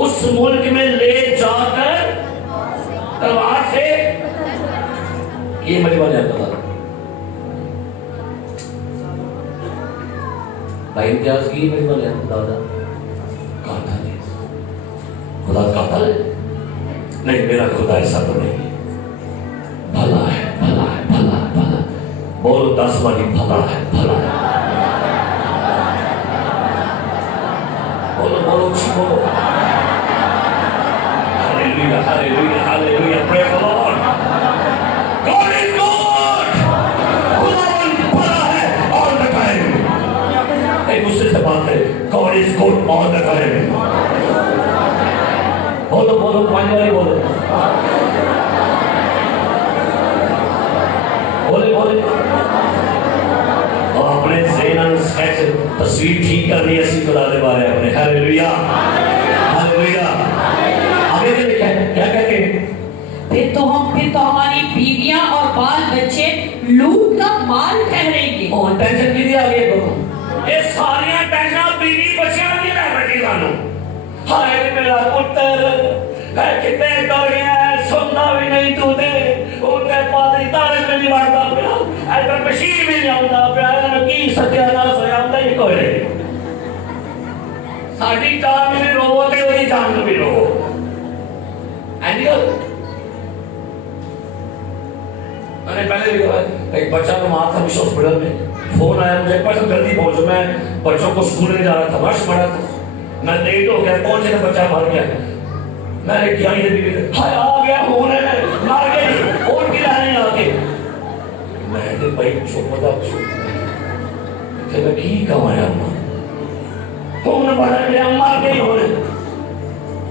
उस मुल्क में ले जाकर तलवार से ये मेहरबानी आता था भाई इम्तियाज की मेहरबानी है खुदा कातिल है खुदा कातिल है नहीं मेरा खुदा ऐसा तो नहीं है भला है भला है भला है भला बोलो 10 वाली भला है भला है बोलो बोलो जी बोलो हालेलुया हालेलुया hallelujah praise the Lord God is good खुदावंद भला है ऑल द टाइम एक दूसरे से बात करें God is good all the time बोलो बोलो पानी वाली बोलो बोले बोले और अपने ज़हन स्केच तस्वीर ठीक करनी है इसी खुदा के बारे में हालेलुया हालेलुया आगे के क्या क्या कहते हैं फिर तो हमारी बीवियां और बाल बच्चे लूट का माल ठहरेंगे और टेंशन की दिया आगे को ये सारी टेंशन बीवी बच्चियां की ना बैठी सानू हाय मेरा पुत्र है कितने डर गया है सुनना भी नहीं तू दे उनके पादरी तारक में नहीं वाड़ता पिया ऐसा मशीन भी नहीं आਉਂਦਾ ਪਿਆ ਇਹਨਾਂ ਕੀ ਸਤਿਆਨਾਸ਼ ਹੋਇਆ ਹੁੰਦਾ ਹੀ ਕੋਈ ਨਹੀਂ ਸਾਡੀ ਜਾਨ ਵੀ ਰੋਵੋ ਤੇ ਉਹਦੀ ਜਾਨ ਨੂੰ ਵੀ ਰੋਵੋ एंडियल मैंने पहले भी कहा एक बच्चा बीमार था विश्व हॉस्पिटल में फोन आया मुझे पर जल्दी पहुंचो मैं बच्चों को स्कूल में जा रहा था रश पड़ा था मैं लेट हो गया पहुंचे तो बच्चा मर गया मैंने क्या ये भी हाय आ गया फोन है मर गया और की लाने आके मैं तो भाई चुप था चुप मैं की कमाया अम्मा फोन बड़ा मेरे अम्मा के ही होने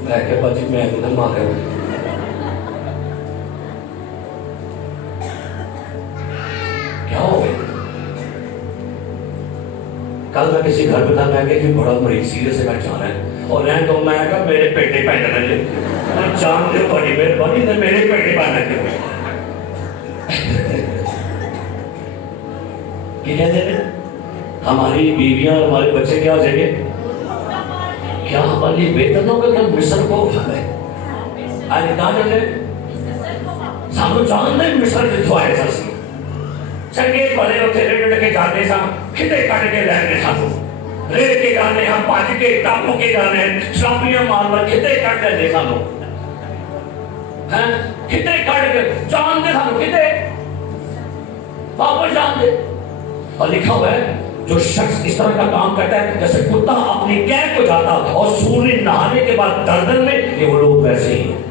मैं क्या बाजी मैं तो मारे क्या हो गया कल मैं किसी घर में था मैं कि बड़ा मरीज सीरियस है जाना है और मैं तो मैं कहा मेरे पेटे पहनने लगे जान दे बड़ी मेहरबानी ने मेरे पेटे पहनने लगे क्या कहते हैं हमारी बीवियां और हमारे बच्चे क्या हो जाएंगे क्या हमारे लिए बेहतर होगा कि मिस्र को आज कहा जाते सानू जान दे मिस्र जितवाए ससी चंगे भले उसे रेड़ के जाते सा खिते कट के लैने सानू रेड़ के जाने हम भज के टापू के जाने शराबियां मार मार खिते कट लेते सानू हैं खिते कट के जान दे सानू खिते वापस जान दे और लिखा हुआ है जो शख्स इस तरह का काम करता है जैसे कुत्ता अपनी कैद को जाता और सूर्य नहाने के बाद दर्दन में ये वो लोग वैसे ही हैं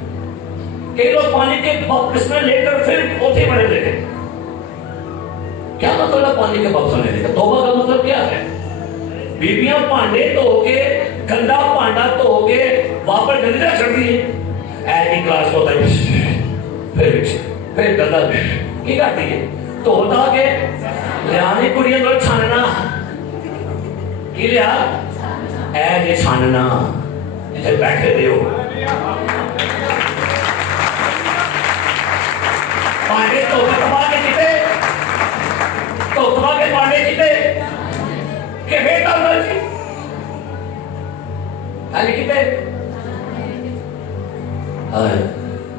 कई लोग पानी के बपतिस्मा लेकर फिर ओथे बने लेते क्या मतलब है पानी के बपतिस्मा लेने का तौबा का मतलब क्या है बीबियां भांडे धो के गंदा भांडा धो के वापस गंदी रख सकती है ऐसी क्लास होता है फिर गंदा की करती है तो होता के लियाने कुड़ियां को छानना की लिया ऐ जे छानना जिसे बैठे दे हो पांडे तो कमा के किते तो कमा के पांडे किते के बेटा मर्जी अरे किते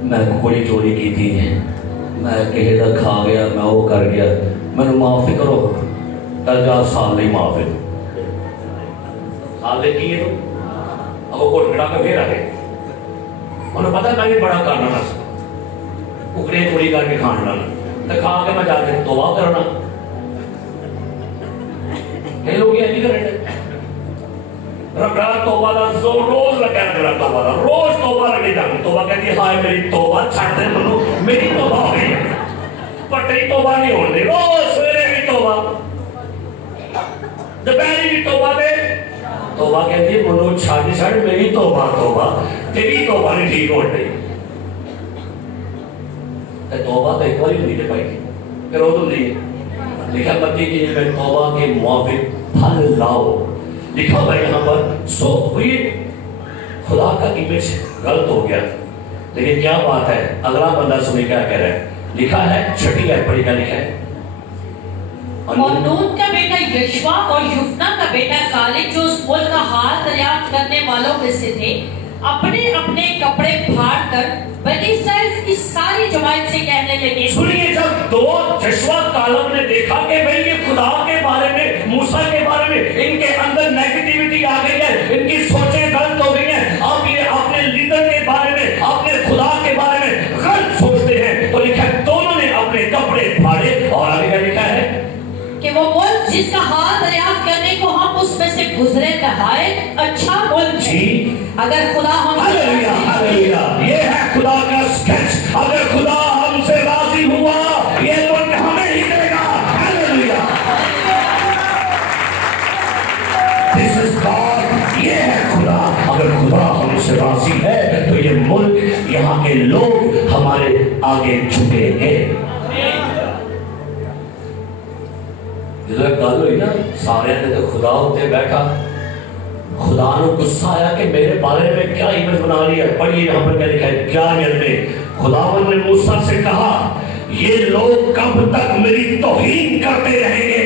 मैं कोई चोरी की थी मैं किसी का खा गया मैं वो कर गया मैंने माफी करो कल जा साल नहीं माफी साल ले की तो अब वो कोट के फिर आ गए उन्हें पता मैं भी बड़ा करना ना कुकड़े चोरी करके खाना तो खा के मैं जाके तौबा करना कई लोग ये नहीं करेंगे रखा तौबा का रोज लगा मेरा तौबा का रोज तौबा लगे जाके तौबा कहती हाय मेरी तौबा छाड़ दे मनु मेरी तौबा हो गई है पर तेरी तौबा नहीं होने दे रोज सवेरे भी तौबा दोपहर भी तौबा दे तौबा कहती मनु छाड़ मेरी तौबा तेरी तौबा नहीं ठीक हो रही तौबा तो एक बार ही होनी चाहिए भाई फिर वो तो नहीं لکھا متی کی علم میں توبہ کے موافق پھل لاؤ. لکھا ہوا یہاں پر سو ہوئی خدا کا امیج غلط ہو گیا. لیکن کیا بات ہے, اگلا بندہ سنیں کیا کہہ رہا ہے. لکھا ہے چھٹی آیت پڑھی, کیا لکھا ہے؟ اور نون کا بیٹا یشوا اور یفنا کا بیٹا کالب جو اس ملک کا حال دریافت کرنے والوں میں سے تھے, اپنے اپنے کپڑے پھاڑ کر بنی اسرائیل کی ساری جماعت سے کہنے لگے. سنیے, جب دو یشوا کالب نے دیکھا کہ بھئی یہ خدا کے بارے میں, موسیٰ کے بارے میں ان کے اندر نیگیٹیوٹی آ گئی ہے, ان کی سوچیں غلط ہو گئی ہیں, اب یہ اپنے لیڈر کے بارے میں, اپنے خدا کے بارے میں غلط سوچتے ہیں, تو لکھا ہے دونوں نے اپنے کپڑے پھاڑے. اور آگے کیا لکھا ہے کہ وہ ملک جس کا حال دریافت کرنے کو ہم اس میں سے گزرے نہایت اچھا ملک ہے. اگر خدا ہم ہلیلویا, ہلیلویا, یہ ہے خدا کا سکیچ. اگر خدا ہم سے راضی ہوا یہ ملک ہمیں ہی دے گا. ہلیلویا, this is God. یہ ہے خدا. اگر خدا ہم سے راضی ہے تو یہ ملک, یہاں کے لوگ ہمارے آگے جھکیں گے. جدو گل ہوئی نا, سارے نے تو خدا ہوتے بیٹھا, خدا نے غصہ آیا کہ میرے بارے میں کیا امیج بنا رہی ہے. پڑھیے یہاں پر کیا لکھا ہے, کیا میں خداوند نے موسیٰ سے کہا یہ لوگ کب تک میری توہین کرتے رہیں گے.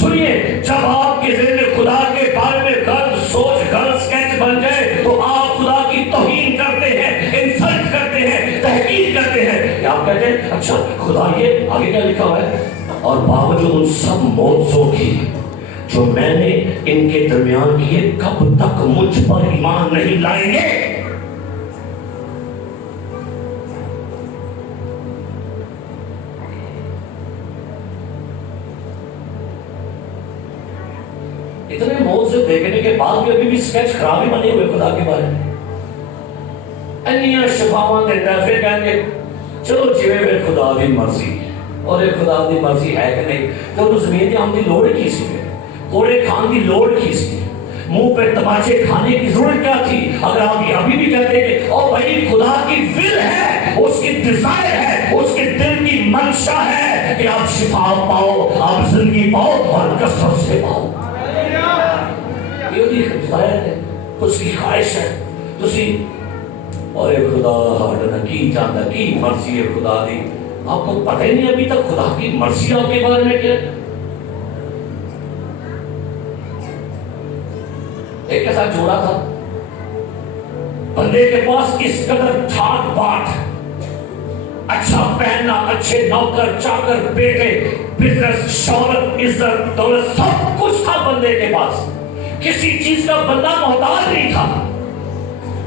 سنیے, جب آپ کے ذہن میں خدا کے بارے میں غلط سوچ, غلط سکیچ بن جائے تو آپ خدا کی توہین کرتے ہیں, انسلٹ کرتے ہیں, تحقیر کرتے ہیں. آپ کہتے ہیں اچھا خدا, یہ آگے کیا لکھا ہوا ہے, اور باوجود ان سب موعظوں کی جو میں نے ان کے درمیان کیے, کب تک مجھ پر ایمان نہیں لائیں گے. اتنے موعظے دیکھنے کے بعد بھی ابھی بھی سکیچ خراب ہی بنے ہوئے خدا کے بارے میں. انیاں شفاواں دیتا ہے, پھر کہیں گے چلو جیوے میں خدا دی مرضی. اور ایک خدا دی مرضی ہے کہ نہیں, تو اس زمین کی ہم دی لوڑ کی سی, کوڑے کھان دی لوڑ کی سی, منہ پہ تماچے کھانے کی ضرورت کیا تھی. اگر آپ یہ ابھی بھی کہتے ہیں کہ او بھائی خدا کی ول ہے, اس کی ڈیزائر ہے, اس کے دل کی منشا ہے کہ آپ شفا پاؤ, آپ زندگی پاؤ اور کثرت سے پاؤ. یہ بھی ڈیزائر ہے, اس کی خواہش ہے. تسی اور خدا ہاڈنا کی چاہتا, کی مرضی ہے خدا دی. آپ کو پتہ ہی نہیں ابھی تک خدا کی مرضی آپ کے بارے میں کیا. ایک ایسا جوڑا تھا, بندے کے پاس اس قدر ٹھاٹ باٹ, اچھا پہننا, اچھے نوکر چاکر, بیٹے, بزنس, شہرت, عزت, دولت, سب کچھ تھا بندے کے پاس. کسی چیز کا بندہ محتاج نہیں تھا.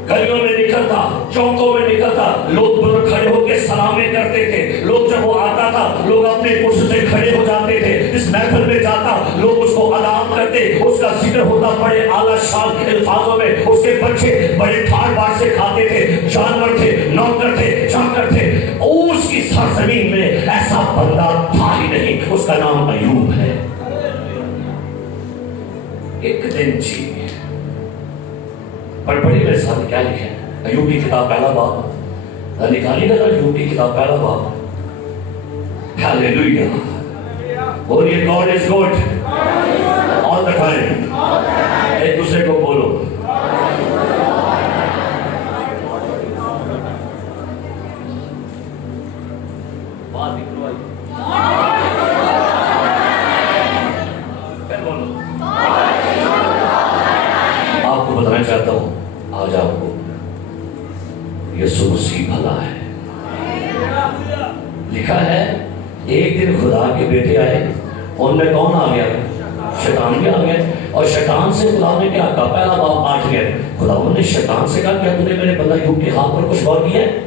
گلیوں میں نکلتا, چوکوں میں نکلتا, لوگ بزرگ کھڑے ہو کے سلامیں کرتے تھے. لوگ جب وہ آتا تھا لوگ اپنے کرسی سے کھڑے ہو جاتے تھے. اس محفل میں جاتا لوگ اس کو اعلان کرتے, اس کا ذکر ہوتا بڑے اعلیٰ شان کے الفاظوں میں. اس کے بچے بڑے ٹھاٹ باٹ سے کھاتے تھے, جانور تھے, نوکر تھے, چاکر تھے. اس کی سرزمین میں ایسا بندہ تھا ہی نہیں. اس کا نام ایوب ہے. ایک دن جی پر بڑی میرے ساتھ کیا لکھے, ایوب کی کتاب پہلا باب نکالی گا, ایوب کی کتاب پہلا باب. ہیلیلویا, بولیے God is good all the time. ایک دوسرے کو بولو بات نکلوائی, آپ کو بتانا چاہتا ہوں آج آپ کو یسوع مسیح بھلا ہے. لکھا ہے ایک دن خدا کے بیٹے آئے, ان میں کون آ گیا, شیطان بھی آ گیا. اور شیطان سے خدا نے کیا کہا, پہلا باب 8 گئے, خدا نے شیطان سے کہا کیا تم نے میرے بندہ ایوب کے ہاتھ پر کچھ غور کیا ہے.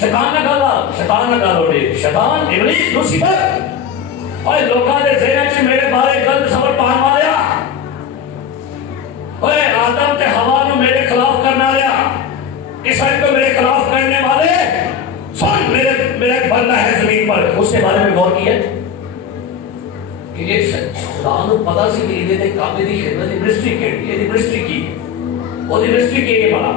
شیطان نے کہا, شیطان نے کہا لوڑے, شیطان ابلیس لوسیفر, اور لوکاں دے ذہن چ میرے بارے غلط سمجھ پان ماریا. اوے آدم تے ہوا نو میرے خلاف کرنا رہا, عیسائی کو میرے خلاف کرنے والے سن, میرا ایک بندہ ہے زمین پر, اس کے بارے میں غور کیا کہ یہ خدا نو پتہ سی کہ یہ دے کام دی خدمت دی منسٹری کی, یہ دی منسٹری کی, وہ دی منسٹری کی یہ بڑا.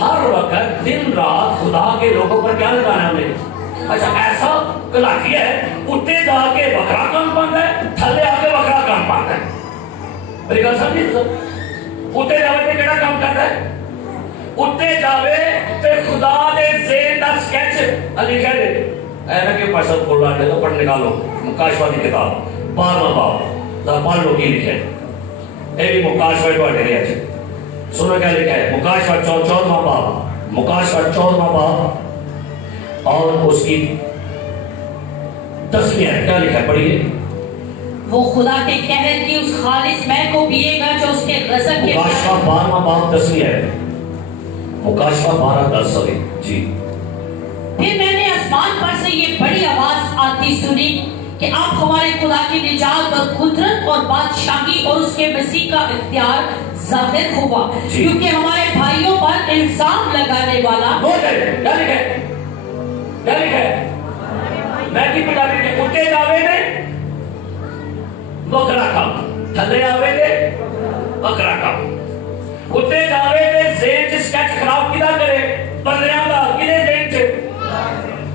ہر وقت دن رات خدا کے لوگوں پر کیا لگانا ہمیں. اچھا ایسا घलाटी है, उत्ते जाके वखरा काम पाता है, थले आके वखरा काम पाता है। मेरी गल समझी तुम? उत्ते जावे ते केड़ा काम करता है? उत्ते जावे ते खुदा दे ज़हन दा स्केच लिखा दे। ऐना के पैसा खोलना दे तो पढ़ निकालो मुकाशवादी किताब 12वां बाब दा पढ़ लो की लिखा है। ए भी मुकाशवादी पढ़ रहे हैं। सुनो क्या लिखा है? मुकाशवाद 14वां बाब, मुकाशवाद 14वां बाब और उसकी 10वीं आयत क्या लिखा है? पढ़िए। वो खुदा के कहर की उस खालिस मैं को पिएगा जो उसके गजब के मुकाशवा 12वां बाब 10वीं आयत, मुकाशवा 12:10 सॉरी जी। फिर मैंने आसमान पर से ये बड़ी आवाज आती सुनी कि आप हमारे खुदा की निजात और कुदरत और बादशाही और उसके मसीह का इख्तियार जाहिर हुआ, क्योंकि हमारे भाइयों पर इल्जाम लगाने वाला क्या लिखा है? क्या लिखा है? मैं की पंजाबी के उत्ते जावे ने वखरा काम, थले आवे ने वखरा काम। उत्ते जावे ने ज़हन च स्केच खराब किदा करे? बंदियां दा किदे ज़हन च?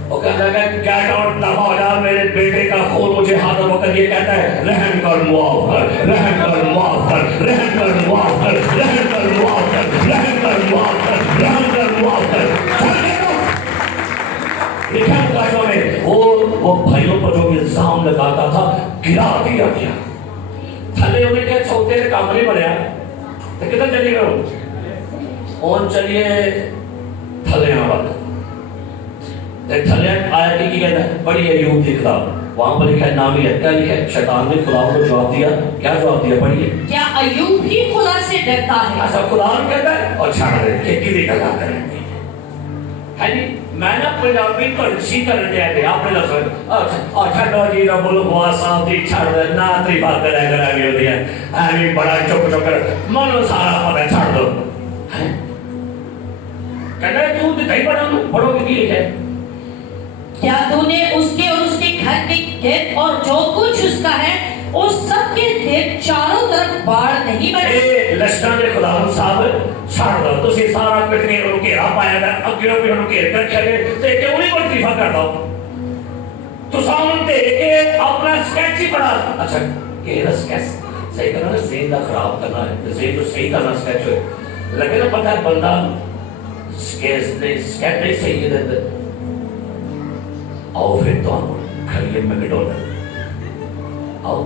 वो कहता है गेट आउट दफा हो जा, मेरे बेटे का खून मुझे हाथ वक्त ये कहता है रहम कर मुआफ कर, रहम कर मुआफ कर, रहम कर मुआफ कर, रहम कर मुआफ कर, रहम कर मुआफ कर, रहम कर मुआफ कर। लिखा मुकाशवा में वो भाइयों पर जो इल्जाम लगाता था गिरा दिया गया। थले उन्हें क्या छोटे से काम नहीं बनया तो किधर चलिए और चलिए थले वाला थले आया की कहता है बड़ी अय्यूब की किताब, वहां पर लिखा है नामी है। क्या लिखा है? शैतान ने खुदा को जवाब दिया। क्या जवाब दिया? पढ़िए। क्या अय्यूब भी खुदा से डरता है? ऐसा खुदा ने कहता है और छाड़ दे के किसी गला करेंगे है नहीं। मैं ना पंजाबी कड़छी करने दिया गया अपने लफ्ज़ अच्छा तो जी रब्बुल खुदा साहब दी छाड़ दे ना तेरी बात करे अगर आ गई होती है ऐ बड़ा चुप चुप कर मनो सारा पता छाड़ दो। कहता है तू दिखाई पड़ा तू पढ़ोगे की लिखा है? क्या तूने उसके और उसके घर के खेत और जो कुछ उसका है उस सब के खेत चारों तरफ बाढ़ नहीं बने? ए लश्करां दे खुदावंद साहब छाड़ दो तुसी सारा कुछ नहीं उन्हें घेरा पाया था अगे भी उन्हें घेर कर रखा है ते क्यों नहीं कोई तरीफा करता हो? तो सामने के अपना स्केच ही बना अच्छा घेरा स्केच सही करना है, ज़हन दा खराब करना है, ज़हन को सही करना स्केच हो लगे ना पता है बंदा स्केच नहीं सही है देते आओ फिर तो हम खड़िए मैकडोनल्ड आओ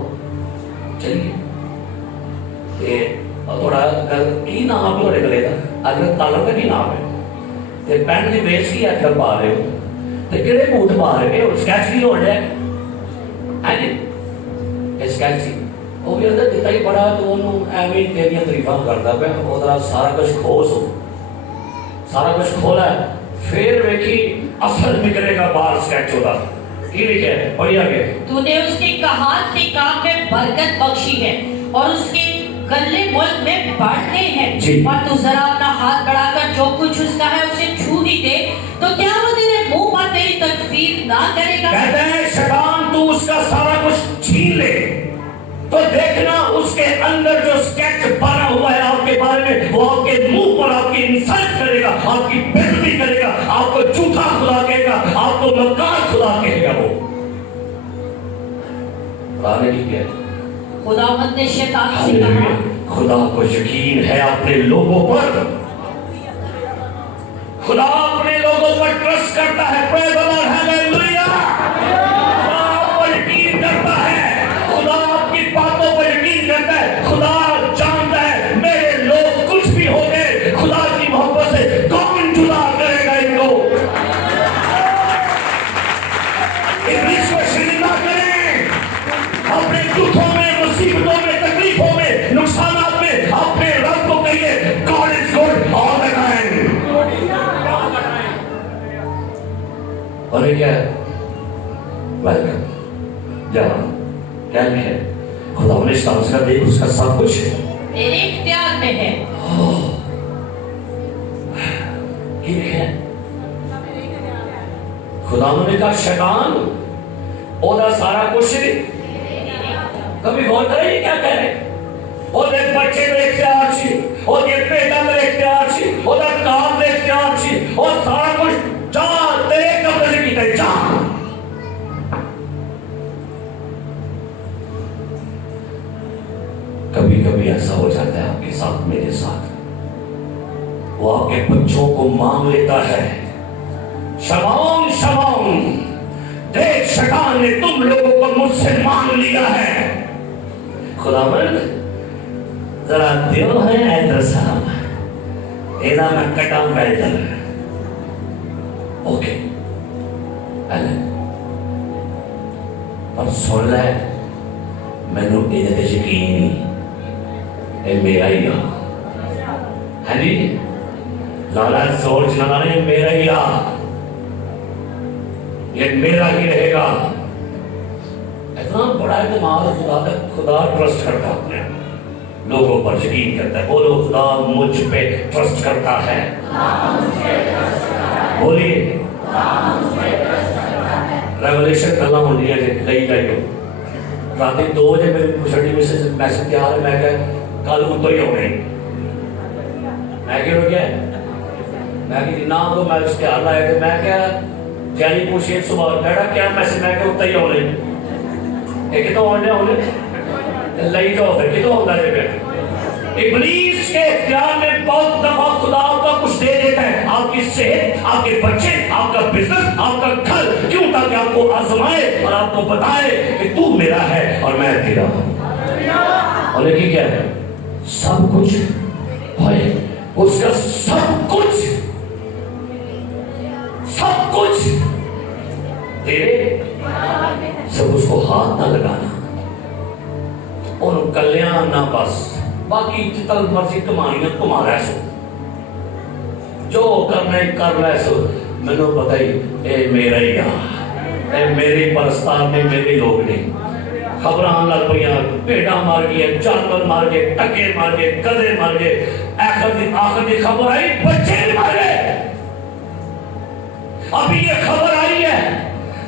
चलिए ते थोड़ा की नाम है थोड़े गले का अजकल तालर का की नाम है ते पैंट की बेस की अजकल पा रहे हो ते किहड़े बूट पा रहे हो स्केच की होड़ है जी स्केच की वो भी अंदर दिता ही बड़ा तो उन्होंने एवं तेरियां तरीफा करता पे वो सारा कुछ खोस हो सारा कुछ खोला है फिर वेखी असल निकलेगा बाहर स्केच होता की लिखे है बढ़िया के तूने उसके कहात के काम में बरकत बख्शी है और उसके गले मुल्क में बढ़ते हैं और तू जरा अपना हाथ बढ़ाकर जो कुछ उसका है उसे छू ही दे तो क्या वो तेरे मुंह पर तेरी तकफीर ना करेगा? कहते हैं शैतान तू उसका सारा कुछ छीन ले तो देखना उसके अंदर जो स्केच बना हुआ है आपके बारे में वो आपके मुंह पर आपकी इंसल्ट करेगा, आपकी बेइज्जती करेगा, आपको झूठा खुदा कहेगा, आपको मक्कार खुदा कहेगा। वो खुदा ने नहीं किया। खुदावंद ने शैतान से कहा खुदा को यकीन है अपने लोगों पर, खुदा अपने लोगों पर ट्रस्ट करता है। Praise the Lord, hallelujah. खुदा पर यकीन करता है, खुदा आपकी बातों पर यकीन करता है। खुदा जानता है मेरे लोग कुछ भी हो गए खुदा की मोहब्बत से कौन जुदा करेगा इनको। इब्लीस को शर्मिंदा करें अपने दुखों में, मुसीबतों में, तकलीफों में, नुकसानात में अपने रब को कहिए God is good all the time. और ये क्या है? वेलकम जवान क्या है? खुदा ने शांत कर देख उसका सब कुछ तेरे इख्तियार में है। है खुदा ने कहा शैतान ओदा सारा कुछ कभी गौर करे क्या कह रहे ओदे बच्चे दे इख्तियार छी ओदे बेटा दे इख्तियार छी ओदा काम दे इख्तियार छी और सारा कुछ जा तेरे कब्जे से कीता जा कभी ऐसा हो जाता है आपके साथ, मेरे साथ, वो आपके बच्चों को मांग लेता है, शमौन शमौन, देख शैतान ने तुम लोगों को मुझसे मांग लिया है। खुदावंद जरा दियो है ऐदर साहब, एदा मैं कटा वेल्डर, ओके पर सुन ले, मैनू इहदे ते यकीन नहीं, ये मेरा ही आ है जी, लाला जोर चलाने मेरा ही आ, ये मेरा ही रहेगा। इतना बड़ा दिमाग खुदा ट्रस्ट करता है, अपने लोगों पर यकीन करता है। बोलो खुदा मुझ पे ट्रस्ट करता है, बोलिए रेवलेशन गल्ला होनी है कई जाइयो। रात 2 बजे मेरे छड़ी मैसेज तैयार है, मैं क्या कल उतर ही होने, मैं क्यों गया, मैं कि ना तो मैं इश्तेहार लाया थे, मैं क्या जैनी पूछिए सुबह डैडा क्या मैसेज, मैं क्या उतर ही होने, ये कितों होने लई जाओ, फिर कितों होता है। इब्लीस के इख्तियार में बहुत दफा खुदा आपका कुछ दे देता है, आपकी सेहत, आपके बच्चे, आपका बिजनेस, आपका घर, क्यों? ताकि आपको आजमाए और आपको बताए कि तू मेरा है और मैं तेरा हूं। और लेकिन क्या है, सब कुछ है उसका, सब कुछ तेरे, सब उसको हाथ ना लगाना और कल्याण ना, बस बाकी जितल मर्जी कमानियां घुमा रहा सो, जो करना है कर रहा सो, मैनू पता ही ये मेरा ही आ, ये मेरे परस्तार ने, मेरे लोग ने। खबर आन लग पई, भेड़ा मार गए, जानवर मार गए, टके मार गए, गधे मार गए, आखिर की खबर आई बच्चे भी मार गए। अभी ये खबर आई है,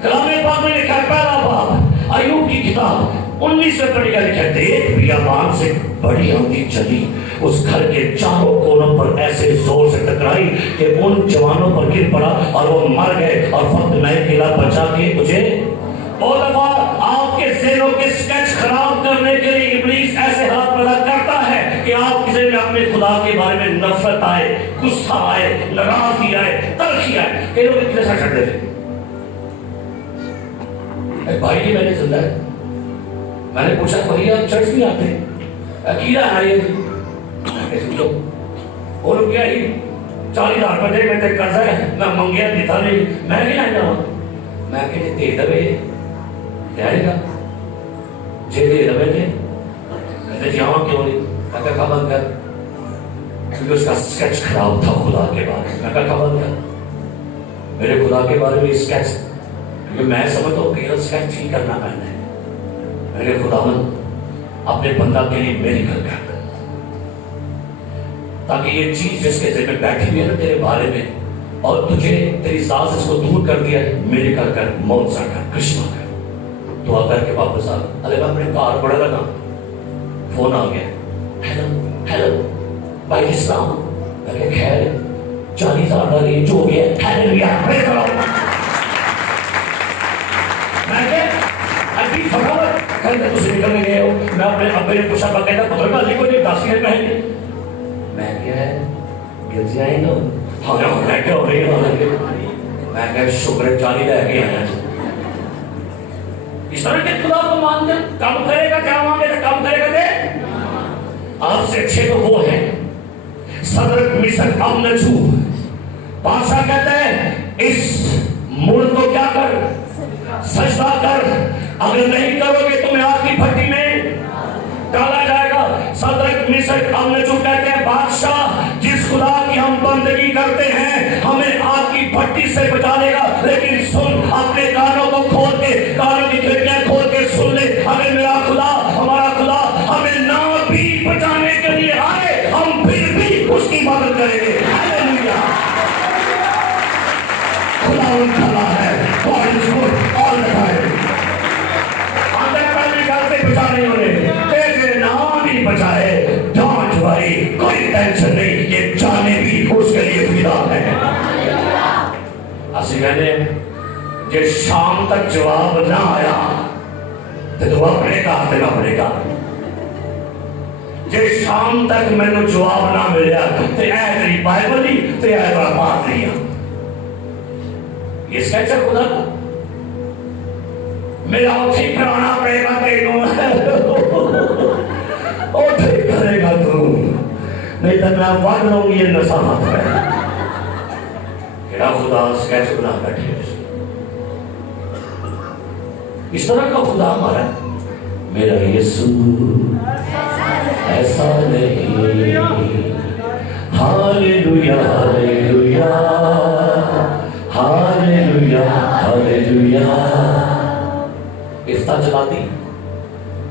कलामे पाक में लिखा पहला बाब अय्यूब की किताब 19 से पढ़ कर लिखा, देख बियाबान से बड़ी आंधी चली, उस घर के चारों कोनों पर ऐसे जोर से टकराई कि उन जवानों पर गिर पड़ा और वो मर गए, और फक्त मैं किला बचा के मुझे। बहुत दफा आपके ज़हनों के स्केच खराब करने के लिए इब्लीस ऐसे हाथ पैदा करता है कि आप किसी में अपने खुदा के बारे में नफरत आए, गुस्सा आए, नाराजगी आए, तलखी आए। कई लोग कितने सा करते थे, भाई जी मैंने सुना है, मैंने पूछा भाई आप चर्च नहीं आते, अकीदा है ये तो, और क्या ही 40,000 रुपए में तक कर्जा है, मैं मंगिया दिता नहीं, मैं नहीं आया, मैं कहते दे दवे जाएगा, जे दे दवे थे, कहते जाओ क्यों नहीं, मैं कहा बंद कर, क्योंकि उसका स्केच खराब था खुदा के बारे में। मैं कहा बंद कर, मेरे खुदा के बारे में स्केच, क्योंकि मैं समझता हूँ कि स्केच ठीक करना मैंने, मेरे खुदावन अपने बंदा के लिए मेरी कर कर, ताकि ये चीज जिसके ज़िम्मे बैठी हुई है ना तेरे बारे में, और तुझे तेरी सांस इसको दूर कर दिया है, मेरे कर कर, मौत सा कर, कृष्णा कर, दुआ करके वापस आ। अरे मैं अपने कार बड़ा लगा, फोन आ गया, हेलो हेलो भाई इस्लाम, मैं खैर 40,000 का रेंज हो गया, हालेलुया प्रेज़ द लॉर्ड। मैं अभी फटाफट कल तक तुम निकल गए हो, मैं अपने अब्बे ने पूछा, मैं कहता पुत्र का लिखो नहीं 10 मिनट पहले, मैं क्या है गिर जाएगा, हाँ मैं क्या हो रही है, मैं क्या शुक्र है 40 रह गया। इस तरह के खुदा को मानते, काम करेगा, क्या मांगेगा काम करेगा, दे। आपसे अच्छे तो वो है सदरक मिसक अबनजू, बादशाह कहता है इस मूल को क्या कर, सजदा कर, अगर नहीं करोगे तुम्हें आग की भट्टी में डाला जाएगा। सदरक मिसक अबनजू कहते हैं बादशाह जिस खुदा की हम बंदगी करते हैं हमें आग की भट्टी से बचा लेगा, लेकिन सुन अपने कानों को खोल के, कानों की खिड़कियां खोल के सुन ले, अगर मेरा खुदा हमारा खुदा हमें ना भी बचाने के लिए आए हम फिर भी उसकी मदद करेंगे। हालेलुया, खुदा उनका है, God is good all the time। बचाने उन्हें तेरे नाम ही बचाए, डोंट वरी, कोई टेंशन नहीं, ये जाने भी उसके लिए फिदा है। असली मैंने जे शाम तक जवाब ना आया तो दुआ पड़ेगा, जे शाम तक मैंने जवाब ना मिले तो ऐ तेरी बाइबल ही तो ऐ तेरा पादरी ये स्केच है खुदा का मेरा उठे कराना पड़ेगा तेनों उठे करेगा तू नहीं तो मैं वड़ लूंगी ये नशा हाथ में केड़ा खुदा स्केच बना बैठे इस तरह का खुदा हमारा मेरा यीशु ऐसा नहीं हालेलुया हालेलुया हालेलुया हालेलुया इफ्ता चलाती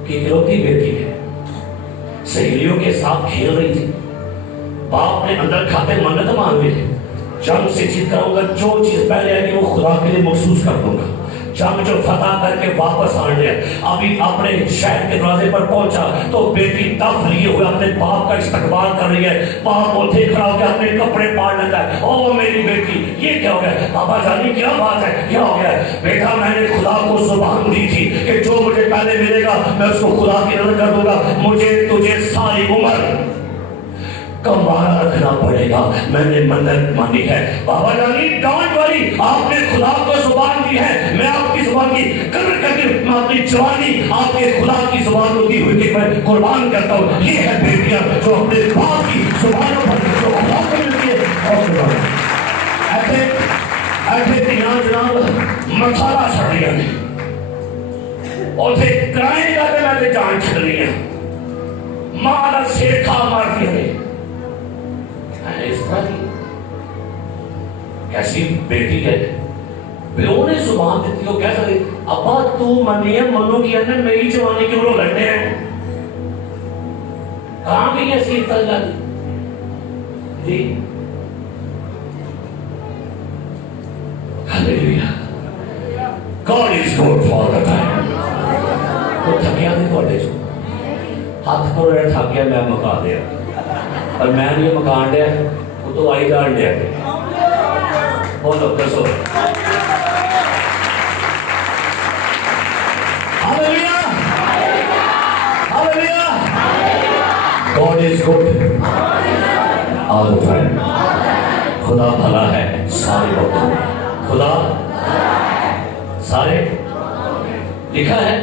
कि इकलौती बेटी है सहेलियों के साथ खेल रही थी बाप ने अंदर खाते मन्नत मांगे थे जंग से जीत कराऊंगा जो चीज पहले आएगी वो खुदा के लिए महसूस कर दूंगा जंग जो फतह करके वापस आने अभी अपने शहर के दरवाजे पर पहुंचा तो बेटी तख्त लिए हुए अपने बाप का इस्तकबाल कर रही है बाप उठे खड़ा होकर अपने कपड़े पाड़ लेता है ओ मेरी बेटी ये क्या हो गया पापा जानी क्या बात है क्या हो गया बेटा मैंने खुदा को जुबान दी थी कि जो मुझे पहले मिलेगा मैं उसको खुदा की नजर कर दूंगा मुझे तुझे सारी उम्र कमाना रखना पड़ेगा मैंने मन्नत मानी है बाबा जानी डोंट वरी आपने खुदा को जुबान दी है मैं आपकी जुबान की कदर करके मैं अपनी जवानी आपके खुदा की जुबान को दी हुई कि मैं कुर्बान करता हूँ ये है बेटियां जो अपने बाप की जुबानों पर जो खुदा को मिलती है और कुर्बान ऐसे ऐसे दियां जनाब मसाला छड़ रही है और फिर क्राइम करके मैंने जान छड़ रही है मां का सिर खा मारती है इस तरह की कैसी बेटी है प्यो ने जुबान दी हो कह सकते अब्बा तू मनिए मनु की अंदर मेरी जवानी क्यों लो लड़ने हैं कहां गई ऐसी इफ्ता जी हालेलुया God is good for the time तो थकिया नहीं थोड़े जो हाथ पर थक गया मैं मुका दिया और मैं नहीं मकान दिया वो तो आई जान दिया बोलो दसो hallelujah hallelujah God is good all the time खुदा भला है सारे वक्त में खुदा सारे लिखा है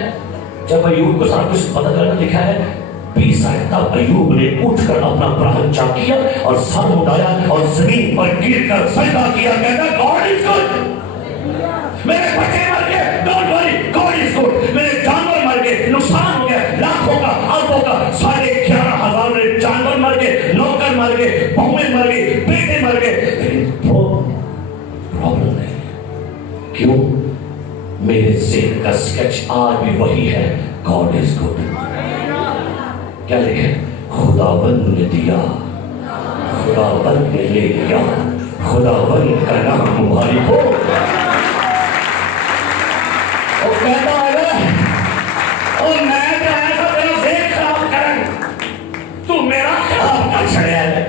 जब अय्यूब को सारा कुछ पता करना लिखा है 20 साल तब अय्यूब ने उठकर अपना प्राणचा किया और सर उठाया और जमीन पर गिरकर सजदा किया कहता गॉड इज गुड मेरे बच्चे मर गए don't worry God is good मेरे जानवर मर गए नुकसान हो गया लाखों का अरबों का 11,500 मेरे जानवर मर गए नौकर मर गए बहुएं मर गई बेटे मर गए लेकिन प्रॉब्लम नहीं क्यों मेरे ज़हन का स्केच आज भी वही है गॉड इज गुड क्या लिखे खुदावंद ने दिया खुदावंद ने ले लिया खुदावंद का नाम भारी हो और कहता है और मैं तो ऐसा तेरा ज़हन खराब कर तू मेरा खराब कर छड़िया है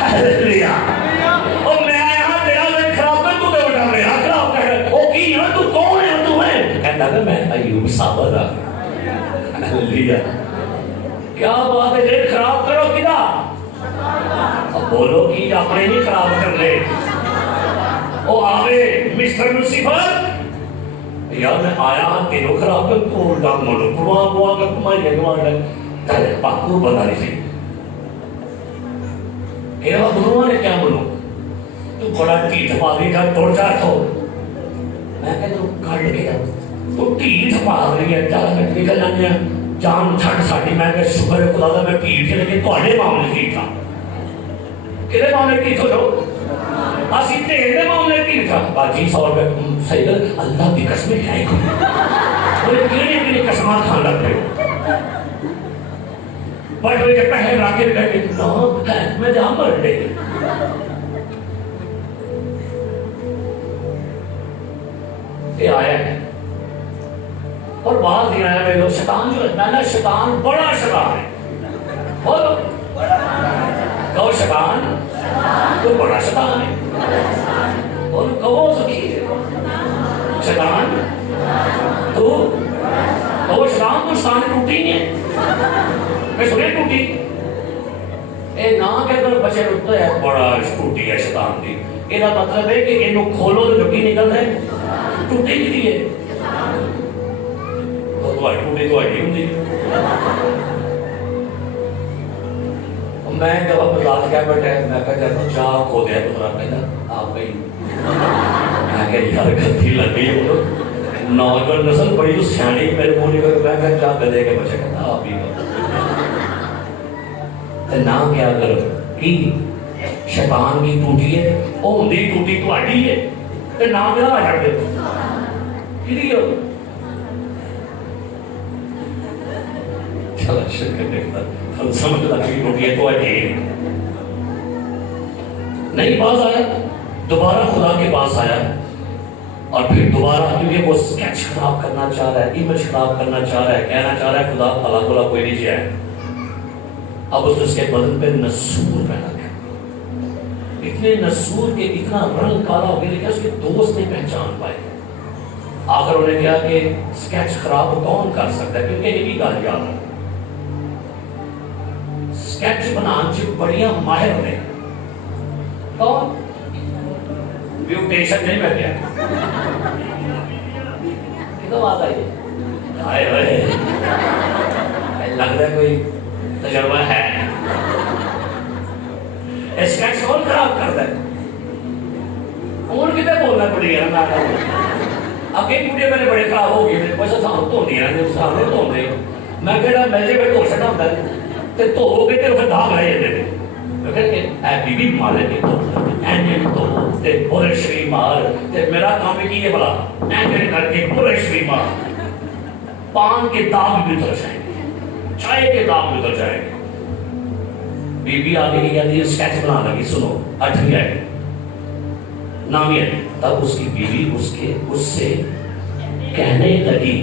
हालेलुया और मैं यहाँ तेरा ज़हन खराब कर तू तो मेरा खराब कर ओ की है तू कौन है तू है कहता है मैं अय्यूब साबर हालेलुया क्या बात है जेल खराब करो किदा अब बोलो कि अपने ही खराब कर ले ओ आवे मिस्टर लूसीफर यार मैं आया तेरो खराब कर तू उल्टा मोड़ो पुआ पुआ कर तुम्हारी जगवान है तेरे पाकू बता रही थी केवा गुरुआ ने क्या बोलो तू बड़ा टीठ पावी का तोड़ जा तो मैं कह तू काट के जा तू टीठ पाव रही है जा निकल जाने जान छड़ साडी मैं कह शुक्र है खुदा दा मैं ढीठ लेकिन ਤੁਹਾਡੇ ਮਾਮਲੇ ਠੀਕ ਆ ਕਿਹਦੇ ਮਾਮਲੇ ਢੀਠ ਹੋ ਜਾਓ ਅਸੀਂ ਢੇਰ ਦੇ ਮਾਮਲੇ ਢੀਠ ਆ ਬਾਜੀ 100 ਰੁਪਏ ਸਹੀ ਗੱਲ ਅੱਲਾਹ ਦੀ ਕਸਮ ਹੈ ਕੋਈ ਕਿਹੜੀ ਕਸਮਾਂ ਖਾਣ ਲੱਗ ਪਏ ਬਟ ਉਹ ਜੇ ਪੈਸੇ ਲਾ ਕੇ ਕਹਿੰਦੇ ਨਾ ਹੈ ਮੈਂ ਜਾ ਮਰ ਡੇ ਇਹ ਆਇਆ है और बात दिन आया मेरे लोग शैतान जो है ना शैतान बड़ा शैतान है बोलो कहो शैतान तो बड़ा शैतान है और कहो सुखी शैतान तो وہ شیطان تو شیطان ٹوٹی نہیں ہے میں سنے ٹوٹی اے نہ کہ اگر بچے روتا ہے بڑا ٹوٹی ہے شیطان دی یہ مطلب ہے کہ انہوں کھولو تو جھوٹی نکل ہے ٹوٹی کی دی ہے تو ٹوٹی تو آئی ہوں میں جب بازار گیا بیٹھا میں کہا جب چاہ کھو دیا تو ترا کہنا آپ گئی میں کہ یار گندی لگ گئی وہ نوجوان نسل بڑی تو سیاڑی میرے منہ نہیں میں کہا چاہ گدے کے بچے کہتا آپ ہی کا نہ کیا کر کی شیطان کی ٹوٹی ہے وہ ہوں ٹوٹی تو آئی ہے تو نہ کیا آ جاتے کی چلا شکر دیکھتا ہم سمجھ لگی ٹوٹی ہے تو آئی نہیں باز آیا دوبارہ خدا کے پاس آیا اور پھر دوبارہ کیونکہ وہ سکیچ خراب کرنا چاہ رہا ہے ایمیج خراب کرنا چاہ رہا ہے کہنا چاہ رہا ہے خدا بھلا بھلا کوئی نہیں چاہے اب اس کے بدن پہ نسور پیدا کر اتنے نسور کے اتنا رنگ کالا ہو گیا کہ اس کے دوست نہیں پہچان پائے آخر انہوں نے کہا کہ سکیچ خراب کون کر سکتا ہے کیونکہ یہ بھی گال یاد ہے سکیچ بنانے سے بڑیاں ماہر ہونے کون بیوٹیشن نہیں بیٹھ گیا کتوں بات آئی آئے ہوئے لگ رہا ہے کوئی تجربہ ہے اسکیچ کون خراب کرتا ہے اور کتنے بولنا پڑی ہے نا اب کئی بوٹے میرے بڑے خراب ہو گئے میرے پیسہ سامنے تو نہیں رہے سامنے تو نہیں میں کہنا میلے میں دھو سکتا ہوتا ہے تو ہو گئے تو پھر داغ رہے ہیں میں کہتے ہیں اے بی بی مالے نہیں تو اینجل تو تے پورے شری مار تے میرا کام ہے کہ یہ بلا اینجل کر کے پورے شری مار پان کے داغ بھی اتر جائیں گے چائے کے داغ بھی اتر جائیں گے بی بی آگے کی کہتی ہے سکیچ بنا لگی سنو 8ویں آئے نام یہ تب اس کی بیوی اس سے کہنے لگی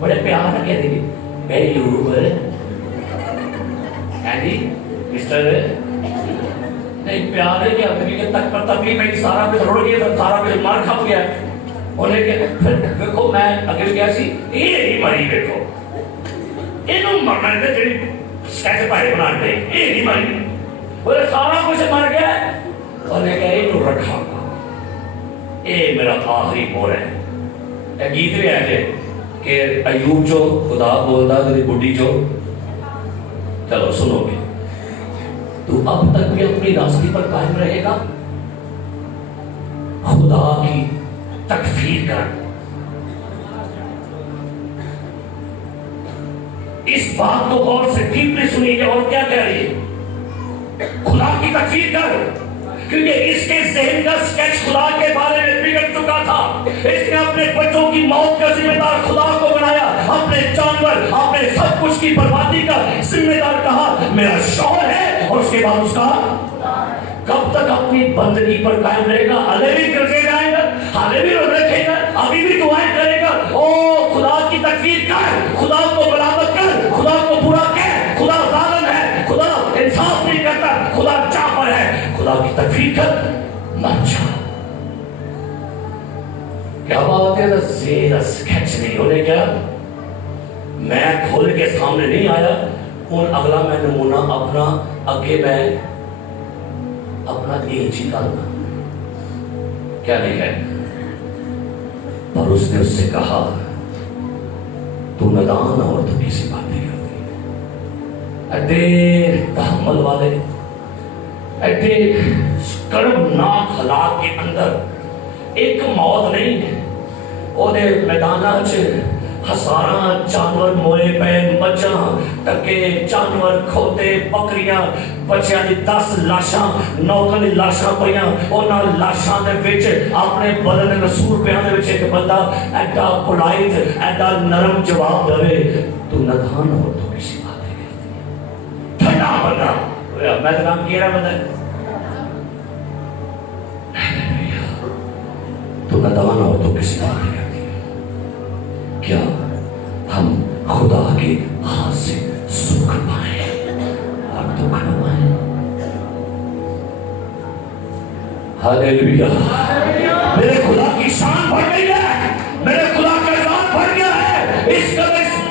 بڑے پیار نہ کہہ دیگی اے یوروبر اینڈی مسٹر نہیں پیار ہے کہ اپنی کے تک پر تبھی میں سارا کچھ روڑ گیا سارا کچھ مار کھپ گیا انہیں کہ پھر دیکھو میں اگر کیا سی یہ نہیں مری دیکھو انہوں مرنا ہے جڑی سکیچ پائے بنانے پہ یہ نہیں مری بولے سارا کچھ مر گیا انہیں کہا انہوں رکھا گا یہ میرا آخری مور ہے ایک گیت بھی ہے کہ ایوب جو خدا بولتا تیری بڈی جو چلو سنو گے تو اب تک بھی اپنی راستے پر قائم رہے گا خدا کی تکفیر کر اس بات کو غور سے ڈیپلی سنیے اور کیا کہہ رہی ہے خدا کی تکفیر کر کیونکہ اس کے ذہن کا سکیچ خدا کے بارے میں بگڑ چکا تھا اس نے اپنے بچوں کی موت کا ذمہ دار خدا کو بنایا اپنے جانور اپنے سب کچھ کی بربادی کا ذمہ دار کہا میرا شوہر ہے اور اس کے بعد اس کا کب تک اپنی بندگی پر قائم رہے گا حالے بھی کرتے جائے گا حالے بھی رکھے گا ابھی بھی دعائیں کرے گا او خدا کی تکفیر کر خدا کو برابر کر خدا کو برا کہہ خدا ظالم ہے خدا انصاف نہیں کرتا خدا چاپر ہے خدا کی تکفیر کر مر جا کیا بات ہے زیر سکیچ نہیں ہونے کیا میں کھول کے سامنے نہیں آیا اور اگلا میں نمونہ اپنا اگے میں اپنا دین چکالنا کیا نہیں ہے پر اس نے اس سے کہا تو ندان اور تو کسی باتیں کرتی ایڈے تحمل والے ایڈے کربناک حالات کے اندر ایک موت نہیں ہے وہ دے میدانہ چ ہزاراں جانور موئے پے مجھاں ٹکے جانور کھوتے بکریاں بچیاں دی 10 لاشاں نوکاں دی لاشاں پئیاں انہاں لاشاں دے وچ اپنے بدن رسول پیاں دے وچ ایک بندہ ایڈا پولائٹ ایڈا نرم جواب دے تو ندان ہو تو کسی باتیں کرتی ٹھنڈا بندہ میں تو نام کیا بندہ تو ندان ہو تو کسی باتیں کرتی کیا ہم خدا کے ہاتھ سے سکھ پائیں اور دکھ نہ پائیں ہاللیلویہ میرے خدا کی شان بڑھ گئی ہے میرے خدا کا اعلان بڑھ گیا ہے اس قدر اس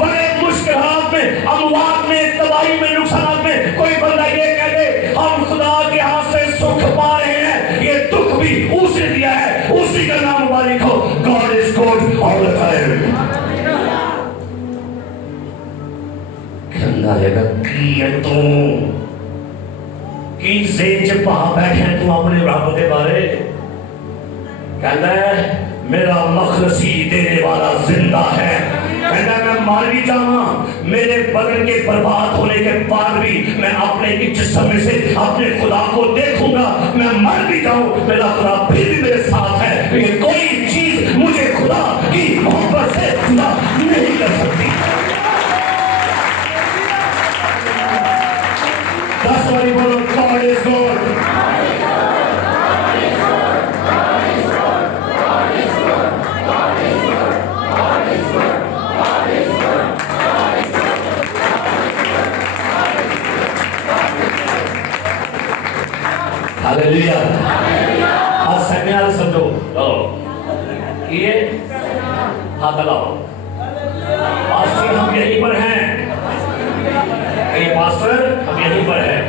اموات میں, تباہی میں, نقصانات میں کوئی بندہ یہ کہہ دے ہم خدا کے ہاتھ سے سکھ پا رہے ہیں, یہ دکھ بھی اسی نے دیا ہے, اسی کا نام مبارک ہو. God is good all the time. کہنا ہے گا کی ہے تم کی زین چ پا بیٹھے تم اپنے رب کے بارے. کہنا ہے میرا مخلصی دینے والا زندہ ہے. کہنا میں مار بھی جاؤں, میرے بدن کے برباد ہونے کے بعد بھی میں اپنے جسم میں سے اپنے خدا کو دیکھوں گا. میں مر بھی جاؤں, میرا خدا پھر بھی میرے ساتھ ہے. یہ کوئی چیز مجھے خدا کی محبت سے جدا نہیں کر سکتی. 10 باری بولو God is good. ہالیلویا. آج سیمینار سمجھو یہ ہاتھ لاؤ. پاسٹر ہم یہیں پر ہیں, یہ پاسٹر ہم یہیں پر ہیں.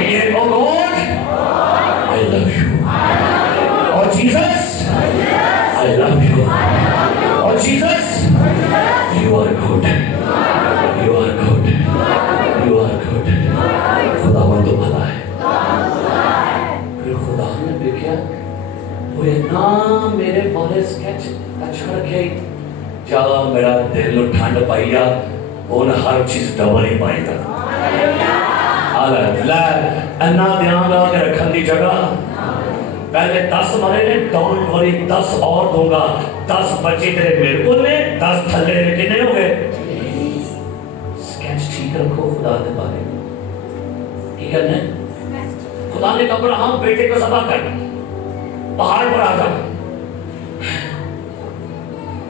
یہ oh God I love you, اور جیسس آئی لو یو, اور Jesus you are good, you are good, you are good. خدا من تو بھلا ہے. خدا نے دیکھا وہ اتنا میرے بارے سکیچ اچھا رکھے, جا میرا دل ٹھنڈ پائی جا, ان ہر چیز ڈبل ہی پائی گا. اینا دھیان لا کے رکھن دی جگہ پہلے 10 مرے نے, ڈونٹ وری 10 اور دوں گا. 10 بچے تیرے میرے کو نے, 10 تھلے نے, کتنے ہو گئے؟ سکیچ ٹھیک رکھو خدا کے بارے میں. کی کرنا ہے؟ خدا نے کہا ابراہیم بیٹے کو ذبح کر, پہاڑ پر آ جا.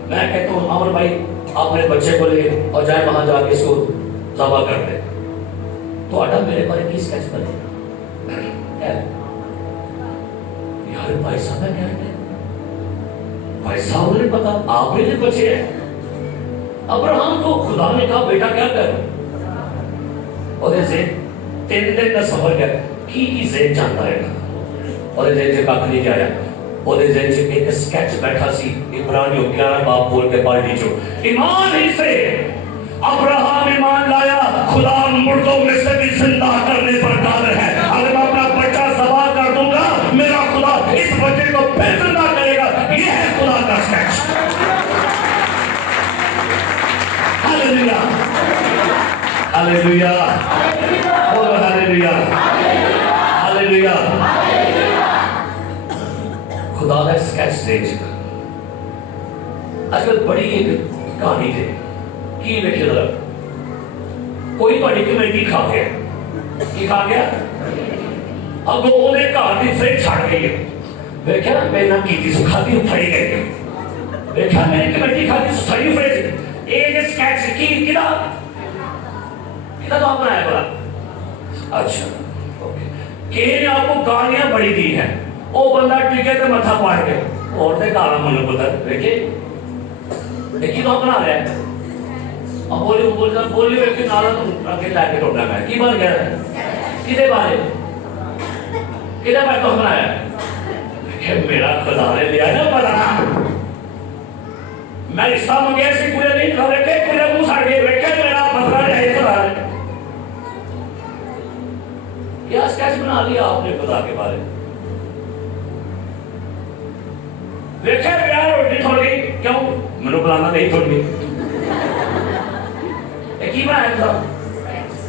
میں کہتا ہوں عمر بھائی اپنے بچے کو لے اور جائے وہاں جا کے اس کو ذبح کر دے. تو آٹا میرے بارے کی سکیچ بنے یار. بھائی صاحب ہے کیا ہے, بھائی صاحب نے پتا آپ میرے بچے ہیں. ابراہیم کو خدا نے کہا بیٹا کیا کر, اور اسے 3 دن کا سفر کیا کی زین جانتا ہے. اور زین سے کاک نہیں جایا, اور زین سے ایک سکیچ بیٹھا سی. عبرانیوں 11 باب بول کے پڑھ لیجو. ایمان ہی سے ابراہیم ایمان لایا, خدا مردوں میں سے بھی زندہ کرنے پر قادر ہے. اگر میں اپنا بچہ ذبح کر دوں گا, میرا خدا اس بچے کو پھر زندہ کرے گا. یہ ہے خدا کا سکیچ. ہاللیلویا, ہاللیلویا, بولو ہاللیلویا, ہاللیلویا. خدا کا سکیچ دیکھ چکا. آج کل بڑی ایک کہانی تھی کی دیکھیے ذرا, کوئی بڑی کمیٹی کھا گیا. کی کھا گیا؟ اب وہ نے گھر کی فریج چھڑ گئی ہے. دیکھا میں نہ کی سکھاتی پھڑی گئی. دیکھا میری کمیٹی کھاتی ساری فریج. ایک سکیچ کی کدا تو آپ بنایا بڑا اچھا اوکے. کہ نے آپ کو گالیاں بڑی دی ہیں, وہ بندہ ٹکے تے متھا پاڑ کے اور تے گالا منو پتہ دیکھیے دیکھی تو بنا رہا ہے. اب بولی کہ نالا اگے لا کے ٹوٹا میں کی بن گیا کدے بارے تو بنایا کہ میرا خدا نے لیا نا بنا. میں رشتہ منگیا سی پورے نہیں کھا رکھے, پورے منہ سڑ گئے. دیکھے میرا پتھرا ہے خدا نے کیا سکیچ بنا لیا آپ نے خدا کے بارے میں. دیکھے یار روٹی تھوڑ گئی کیوں منو بلانا نہیں تھوڑ گئی. ایک ہی بنایا تھا,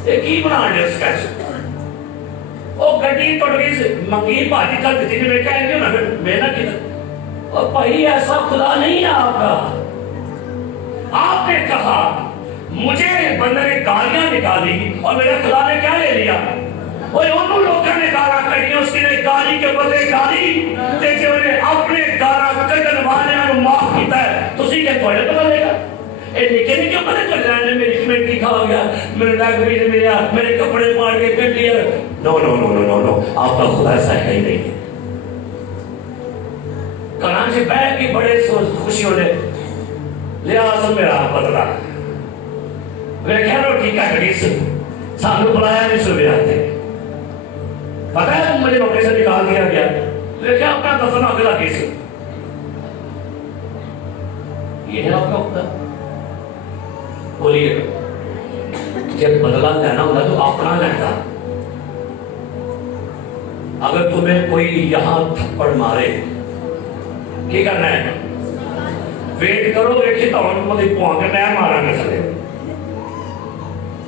ایک ہی بنا لیا سکیچ. وہ گڈی ٹوٹ گئی منگی بھاجی کر دیتی نے. دیکھا ہے نا پھر محنت کی. اور بھائی ایسا خدا نہیں ہے آپ کا. آپ نے کہا مجھے بندے نے گالیاں نکالی اور میرے خدا نے کیا لے لیا. اور انہوں لوگوں نے گالا کری, اس کی نے گالی کے بدلے گالی تے جو نے اپنے گالا کڈن والے نوں معاف کیتا ہے. تسی کہ تھوڑے پتہ لے گا اے نکے نکے پتہ چل رہا ہے میری کمیٹی کھا گیا, میرے ڈاکٹری نے میرے کپڑے پاڑ کے کٹ لیا. نو نو نو نو نو آپ کا خدا ایسا ہے ہی نہیں. کہاں سے بیٹھ کے بڑے خوشی ہونے لحاظ میرا بدلا ویکھیا روٹی کٹ گئی سی سانو بلایا نہیں سو آتے پتا ہے مجھے نوکری سے نکال دیا گیا ویکھیا اپنا دفن اگلا کیس یہ ہے آپ کا خدا بولیے جب بدلہ لینا ہوتا تو اپنا لینا اگر تمہیں کوئی یہاں تھپڑ مارے کی کرنا ہے ویٹ کرو ایک تو مجھے پوان کے میں مارا نہ چلے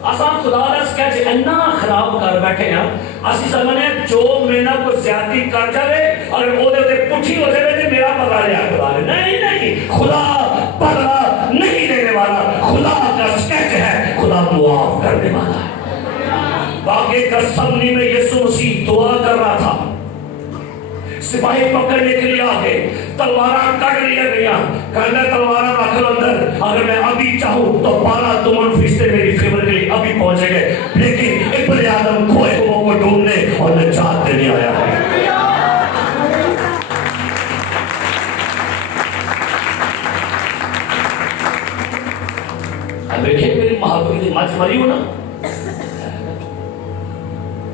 آسان خدا کا سکیچ اتنا خراب کر بیٹھے ہیں اسی سمجھنے جو میرا کو زیادتی کر جائے اور وہ دے پٹھی ہو جائے تو میرا بدلہ لیا خدا نے نہیں خدا بدلہ نہیں دینے والا خدا کا سکیچ ہے خدا معاف کرنے والا ہے باقی گثمانی میں یسوع مسیح دعا کر رہا تھا سپاہی پکڑنے کے لیے آگے تلوارہ کٹ لیا گیا کہنا تلوارہ رکھ لو اندر اگر میں ابھی چاہوں تو 12 دمن فرشتے میری فیور کے لیے ابھی پہنچے گئے لیکن ابن آدم کھوئے ہوا کو ڈھونڈنے اور نجات دینے آیا ہے اب دیکھیں میری محبت کی مچ مری ہو نا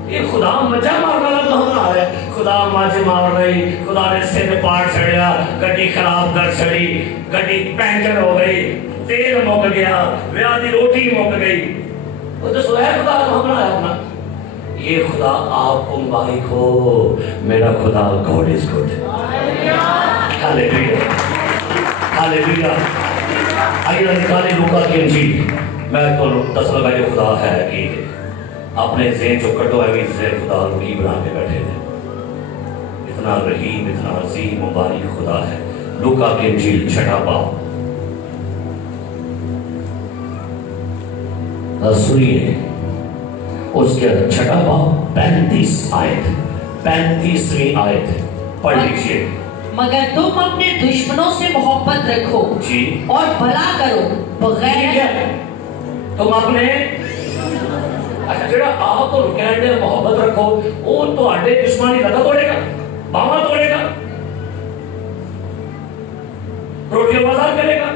یہ خدا مجھے مارنا لگا ہم آ رہے خدا مجھے مار رہی خدا نے سن پاٹ چھڑیا گڈی خراب کر چھڑی گڈی پینچر ہو گئی تیل مک گیا ویاہ دی روٹی مک گئی وہ تو سویا خدا تو ہم آیا اپنا یہ خدا آپ کو مبارک ہو میرا خدا گاڈ از گڈ ہاللیلویا ہاللیلویا آئیے نکالے لوکا کی انجیل میں تو دس لگا جو خدا ہے کہ اپنے ذہن جو کٹو ہے بھی ذہن خدا روکی بنا کے بیٹھے تھے اتنا رحیم اتنا عظیم مبارک خدا ہے لوکا کی انجیل 6 باب سنیے اس کے 6 باب 35 آیت 35ویں آیت پڑھ لیجیے مگر تم اپنے دشمنوں سے محبت رکھو جی اور بھلا کرو بغیر تم اپنے اچھا جڑا آپ تو کہنے محبت رکھو وہ تو آڈے دشمنی لگا توڑے گا باما توڑے گا روٹی بازار کرے گا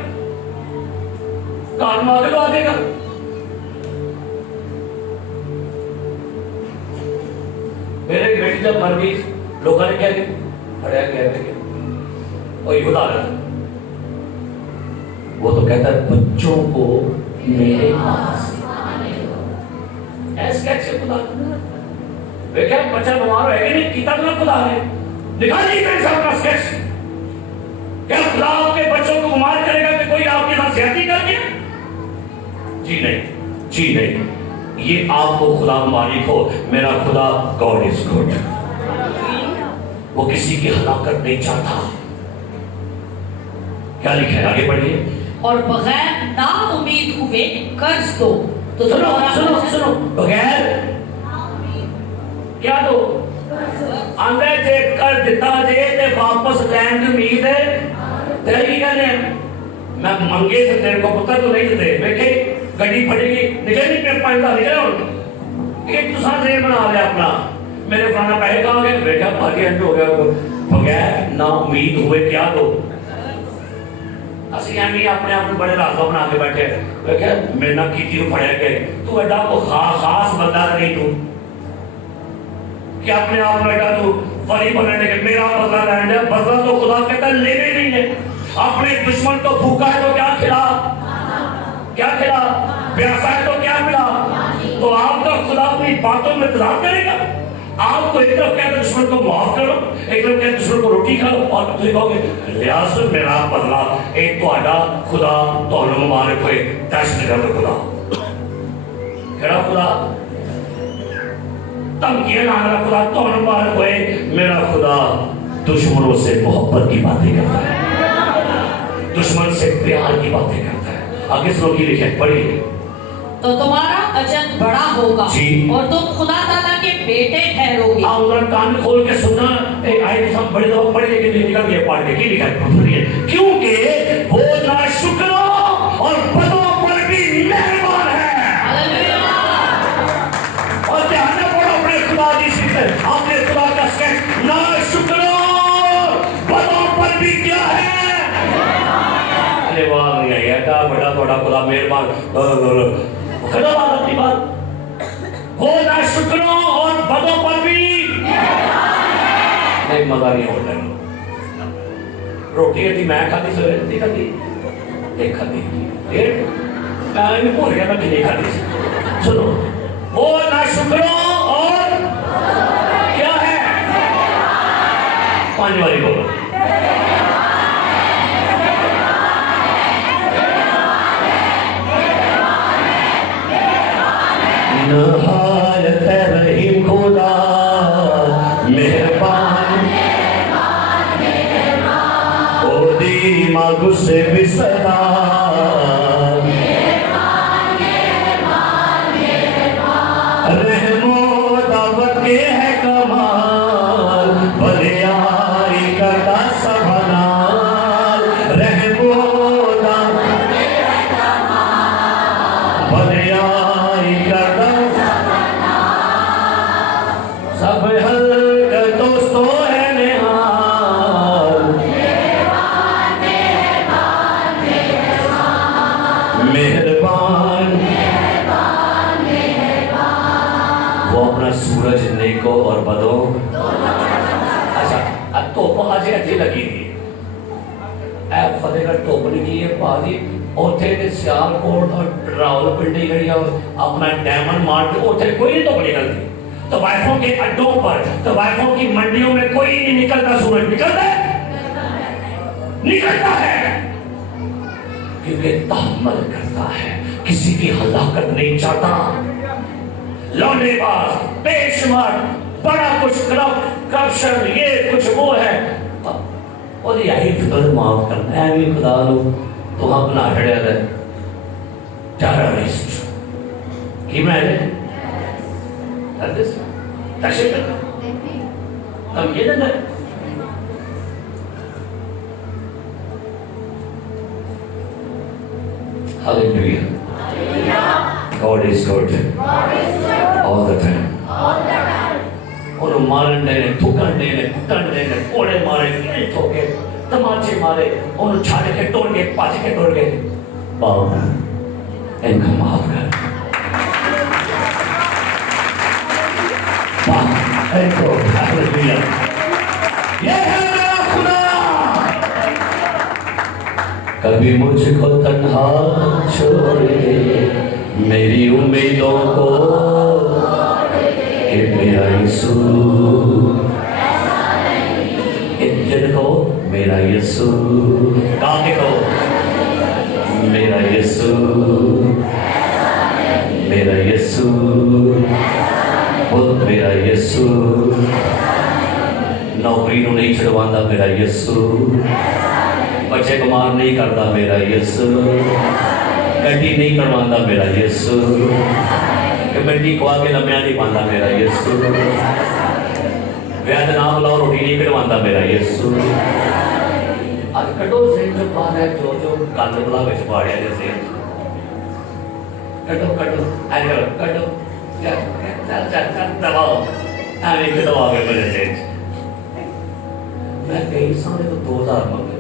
کار میں آگے تو آگے گا میرے بیٹی جب مر گئی لوگوں نے کیا کہ اڑیا کہتے کہ وہی خدا رہا وہ تو کہتا ہے بچوں کو میرے پاس ایس کیسے خدا دیکھیں بچہ بیمار ہے نہیں کیتا تو خدا نے نکالیے کہ سب کا سکیچ کیا خدا آپ کے بچوں کو بیمار کرے گا کہ کوئی آپ کے ساتھ زیادتی کر دیا جی نہیں یہ آپ کو خدا مالک ہو میرا خدا گاڈ از گڈ وہ کسی کی ہلاکت نہیں چاہتا کیا لکھا ہے آگے پڑھیے اور بغیر نا امید ہوئے قرض دو تو سنو بغیر کیا دو آندھے جے کر دیتا جے تے واپس لین کی امید ہے تیری کہنے میں منگے سے تیرے کو پتہ تو نہیں دے بیٹھے گڑی پھڑے گی نکلے نہیں پہ پائندہ نکلے ہوں ایک تو ساتھ ذہن بنا لیا اپنا میرے فرانا پہلے کہا گئے بیٹھا بھاگی انجو ہو گیا بغیر نا امید ہوئے کیا دو اسی ہمیں اپنے آپ میں بڑے راستہ بنا کے بیٹھے کہ میں نہ کی تھی پڑھے گئے تو ایڈا کو خاص بندہ نہیں تو کہ اپنے آپ میں ایڈا تو فری بننے کے میرا بدلہ رہنے ہے بدلہ تو خدا کہتا ہے لینے نہیں ہے اپنے دشمن کو بھوکا ہے تو کیا کھلا پیاسا ہے تو کیا ملا تو آپ کا خدا اپنی باتوں میں انتظار کرے گا آپ کو ایک طرف کہتے دشمن کو معاف کرو ایک طرف کہتے دشمن کو روٹی کھاؤ اور تجھے کہو گے لحاظ میرا بدلہ ایک تو آڈا خدا تو مبارک ہوئے دشت گرد خدا کہڑا خدا تمکیاں لانا خدا تو مبارک ہوئے میرا خدا دشمنوں سے محبت کی باتیں کرتا ہے دشمن سے پیار کی باتیں کرتا ہے آگے سنو کی لکھے پڑھیے تو تمہارا اجر بڑا ہوگا اور تم خدا تعالیٰ کے بیٹے ٹھہرو گے آپ ادھر کان کھول کے سننا ایک آیت سب بڑی دفعہ پڑھی لیکن نکل گیا پڑھ کے کی لکھا ہے کیونکہ وہ ناشکروں اور بدوں پر بھی مہربان ہے اور دھیان پڑھو اپنے خدا کی صفت آپ نے خدا کا سکیچ ناشکروں بدوں پر بھی کیا ہے بڑا تھوڑا خدا مہربان पकड़ो बात अपनी बात, वो ना शुक्रों और बदों पर भी नहीं, मजा नहीं होता है। रोटी अभी मैं खाती सवेरे नहीं खाती, एक खाती डेढ़, मैं भी भूल गया मैं नहीं खाती। सुनो, वो ना शुक्रों और क्या है, 5 बारी बोलो, नहायत रहीम खुदा मेहरबान, ओ दीमा गुस्से बिसरा, रहमो दावत के है कमाल, भलियारी करता सबनाल, रहमो दावत के है कमाल, भलियारी करता सब हल्क दोस्तों है निहाल, मेहरबान, वो अपना सूरज नेको और बदो। अच्छा, अब तो आज अच्छी लगी थी ऐ फतेहगढ़ धुप निकली है भाजी, ਉੱਥੇ ਤੇ ਸਿਆਲਕੋਟ और रावलपिंडी गई और अपना डायमंड मार्ट, ਉੱਥੇ कोई नहीं धुप निकलती। तवाइफों के अड्डों पर, तवाइफों की मंडियों में कोई नहीं निकलता, सूरज निकलता है, निकलता है, क्योंकि तहम्मुल करता है, किसी की हलाकत नहीं चाहता। लौंडेबाज, बेशुमार, बड़ा कुछ करप्शन, ये कुछ वो है, और यही फिक्र माफ करना है भी खुदा लो तो हम बना छड़िया है टेररिस्ट की मैं दहशत हम ये ना Hallelujah. God is good all the time. ਉਹਨੂੰ ਮਾਰਨ ਦੇ ਨੇ, ਥੁੱਕਣ ਦੇ ਨੇ, ਕੁੱਟਣ ਦੇ ਨੇ, ਕੋਲੇ ਮਾਰੇ, ਕਿਹੜੇ ਠੋਕੇ, ਤਮਾਚੇ ਮਾਰੇ, ਉਹਨੂੰ ਛੱਡ ਕੇ ਟੁਰ ਗਏ, ਭੱਜ ਕੇ ਟੁਰ ਗਏ। ਬਾਬਾ ਇਨਕਾ ਮਾਫ ਕਰ, इनको हालेलुया। ये है मेरा खुदा, कभी मुझको तन्हा छोड़ दे मेरी उम्मीदों को, कि मेरा यीशु जिनको मेरा यीशु काके को, मेरा यीशु, मेरा यीशु, मेरा यीशु नौकरी को नहीं छुड़वाता, मेरा यीशु बच्चे कमार नहीं करता, मेरा यीशु गड्डी नहीं करवाता, मेरा यीशु कमेटी खुआ के लम्या नहीं पाता, मेरा यीशु व्याध ना बुलाओ रोटी नहीं करवाता, मेरा यीशु। आज कटो से जो बात है, जो जो गल बुला विच पाड़िया जैसे कटो कटो अरे कटो चल चल चल चल दबाओ आने के दबा के मेरे से मैं कई साल तो 2000 मंगे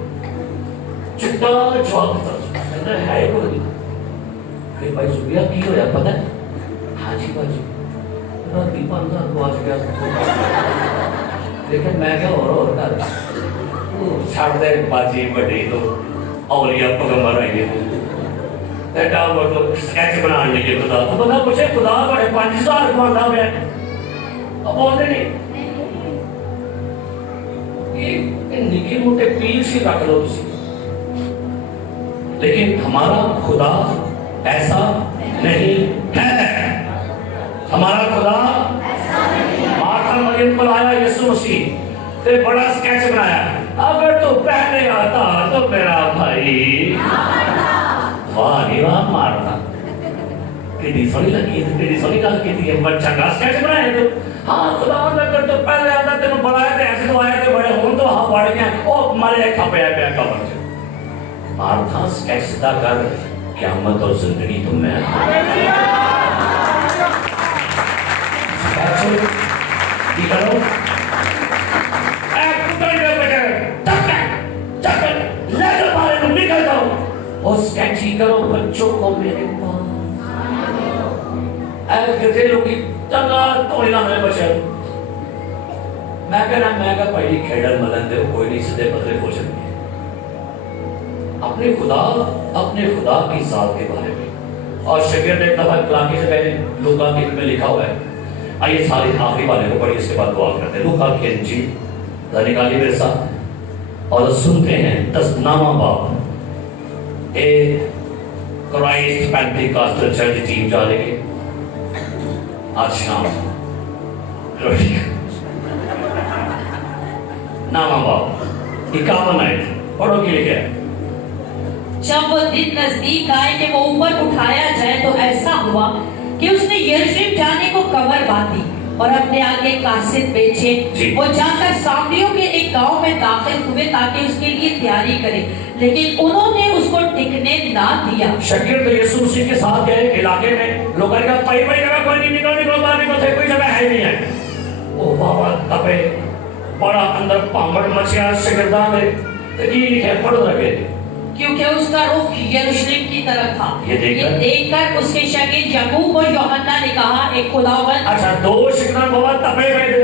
चिट्टा जवाब था कहना है कोई फिर भाई सुबिया की होया पता है हाँ जी बाजी रात 5,000 को आज गया लेकिन मैं क्या और कर छाड़ दे बाजी बड़ी तो औलिया पैगंबर आई है बेटा वो तो स्केच बनाने लगे खुदा तो बंदा पूछे खुदा बड़े 5,000 कमाता है अब बोलते नहीं ये निके मोटे पीर से रख लो उसी, लेकिन हमारा खुदा ऐसा नहीं है। हमारा खुदा माता मरियम को लाया यीशु मसीह ते बड़ा स्केच बनाया, अगर तू पहले आता तो मेरा भाई वाह नहीं वाह मारता कितनी सोनी लगी है, कितनी सोनी गल की थी बच्चा का स्केच बनाया तो हाँ खुदा अगर तो पहले आता तेरे बड़ा है ऐसे तो आया के बड़े हो तो हाँ बढ़ गया ओ मरे खपया पे कबर से मारता स्केच दा कर क़यामत और जिंदगी तुम में स्केच की करो एक कुत्ते के बच्चे तक तक ले जाओ बाहर निकल जाओ और स्केच ही करो बच्चों को मेरे पास कितने लोग चंगा धोने लाने बच्चे मैं कहना भाई खेडन मलन दे कोई नहीं सीधे बदले हो जाएंगे अपने खुदा की जात के बारे में। और शगीर ने एक दफा इलाके से पहले लूका की में लिखा हुआ है। आइए सारे आखिरी वाले को पढ़िए, इसके बाद दुआ करते हैं। लूका की इंजील निकालिए मेरे साथ और सुनते हैं 10वां बाब। एक क्राइस्ट पेंटिकॉस्टल चर्च टीम जा रही है आज शाम। 9वां बाब 51 आयत पढ़ो के लिए। जब वो दिन नजदीक आए कि वो ऊपर उठाया जाए तो ऐसा हुआ कि उसने यरूशलेम जाने को कमर बांधी और अपने आगे कासिद बेचे। वो जाकर सामरियों के एक गांव में दाखिल हुए ताकि उसके लिए तैयारी करे, लेकिन उन्होंने उसको टिकने ना दिया। शकीर तो यीशु मसीह के साथ गए इलाके में, लोग कहा पाई जगह कोई नहीं, निकलो बाहर निकलो, कोई जगह है नहीं है। ओ बाबा तबे बड़ा अंदर पामड़ मचिया शगिर्दा में तो ये लिखे पढ़ो लगे क्योंकि उसका रुख यरूशलेम की तरफ था। ये देखकर उसके शागिर्द याकूब और यूहन्ना ने कहा, एक खुदावंद। अच्छा, 2 शिकदार बाबा तबे गए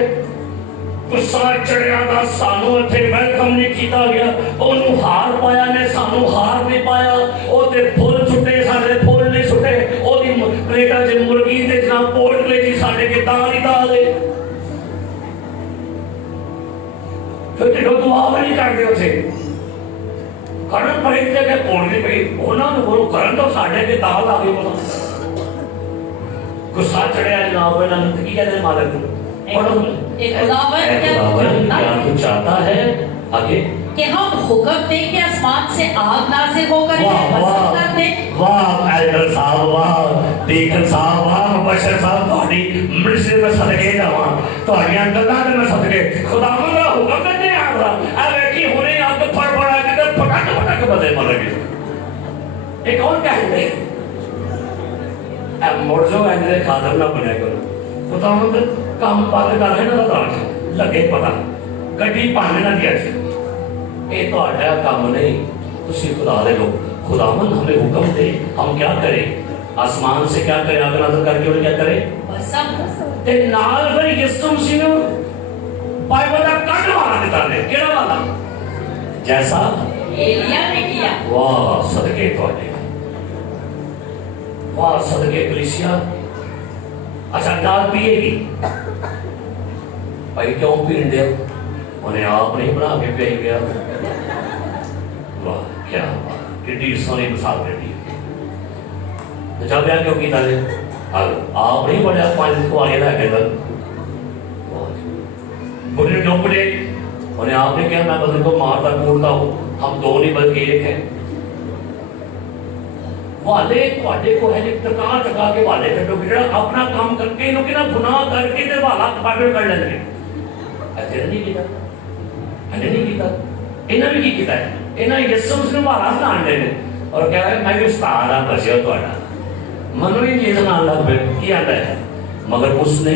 गुस्सा चढ़िया दा सानू इत्थे वेलकम नहीं किया गया, ओनू हार पाया ने सानू हार नहीं पाया, ओते फुल छुटे साडे फुल नहीं छुटे, ओदी प्लेटा च मुर्गी ते जनाब पोटले जी साडे के दाल ही दाल है। फिर ढो दुआ नहीं करते उसे करन पड़े के पोटली पे उन्होंने बोलो करन तो साडे के दाल आ गई। बोलो गुस्सा चढ़िया जनाब इन्होंने की कहते मालिक क्या तू चाहता है आगे कि हम हुक्म दें कि आसमान से आग नाज़िल होकर वाह एल्डर साहब, वाह डीकन साहब, वाह मुबशर साहब, ਤੁਹਾਡੀ ਮਿਸਰ में सदके जावां, ਤੁਹਾਡੀਆਂ ਗੱਲਾਂ ਦੇ ਮੈਂ ਸਦਕੇ ਖੁਦਾਵੰਦ ਦਾ ਹੁਕਮ ਨਹੀਂ ਆਉਂਦਾ। ਆ ਵੇਖੀ ਹੁਣੇ ਅੱਗ ਫੜਫੜਾ ਕੇ ਤੇ ਫਟਕ ਬਦੇ ਮਰ ਗਏ। ਇਹ ਕੌਣ ਕਹਿੰਦੇ ਆ ਮੋਰਜੋ ਇਹਦੇ ਖਾਦਰ ਨਾ ਬਣਿਆ ਕਰੋ। ਖੁਦਾਵੰਦ ਕੰਮ ਬੰਦ ਕਰ ਹੈ ਨਾ ਤਾਂ ਲੱਗੇ ਪਤਾ ਗੱਡੀ ਭਾਣੇ ਨਾ ਦਿਆ ਸੀ। ये तो आटा काम नहीं, तुसी खुदा दे लो। खुदावन हमें हुक्म दे, हम क्या करें? आसमान से क्या करें? आग नाज़िल करके उन्हें क्या करें? ते नाल फिर यीशु मसीह ने बाइबल का कट वाला निकाले, केड़ा वाला? जैसा एलिया ने किया। वाह सदके तोड़े, वाह सदके कलीसिया। अच्छा नाल पिएगी, भाई क्यों पीने दे? उन्हें आप नहीं बना के पे गया। वाह क्या बात, कितनी सोनी मिसाल दे दी। तो जब क्या क्यों कीता है? आप नहीं बने पानी को आगे लगे तक बुढ़े डोपड़े उन्हें आपने कहा मैं बदल को मारता कूदता हूँ, हम 2 नहीं बल्कि 1 है। वाले को है टका टका के वाले कटो कि अपना काम करके लोग ना गुनाह करके ते वाला पागल कर लेंगे। ऐसे नहीं किया, ऐसे नहीं किया। इन्होंने भी किया है, इन्होंने यीशु मसीह ने वाला सुनान देने और कह रहे मैं भी उस्ताद हां बचियो तोड़ा मनो ही चीज नाल लग पे की आंदा है। मगर उसने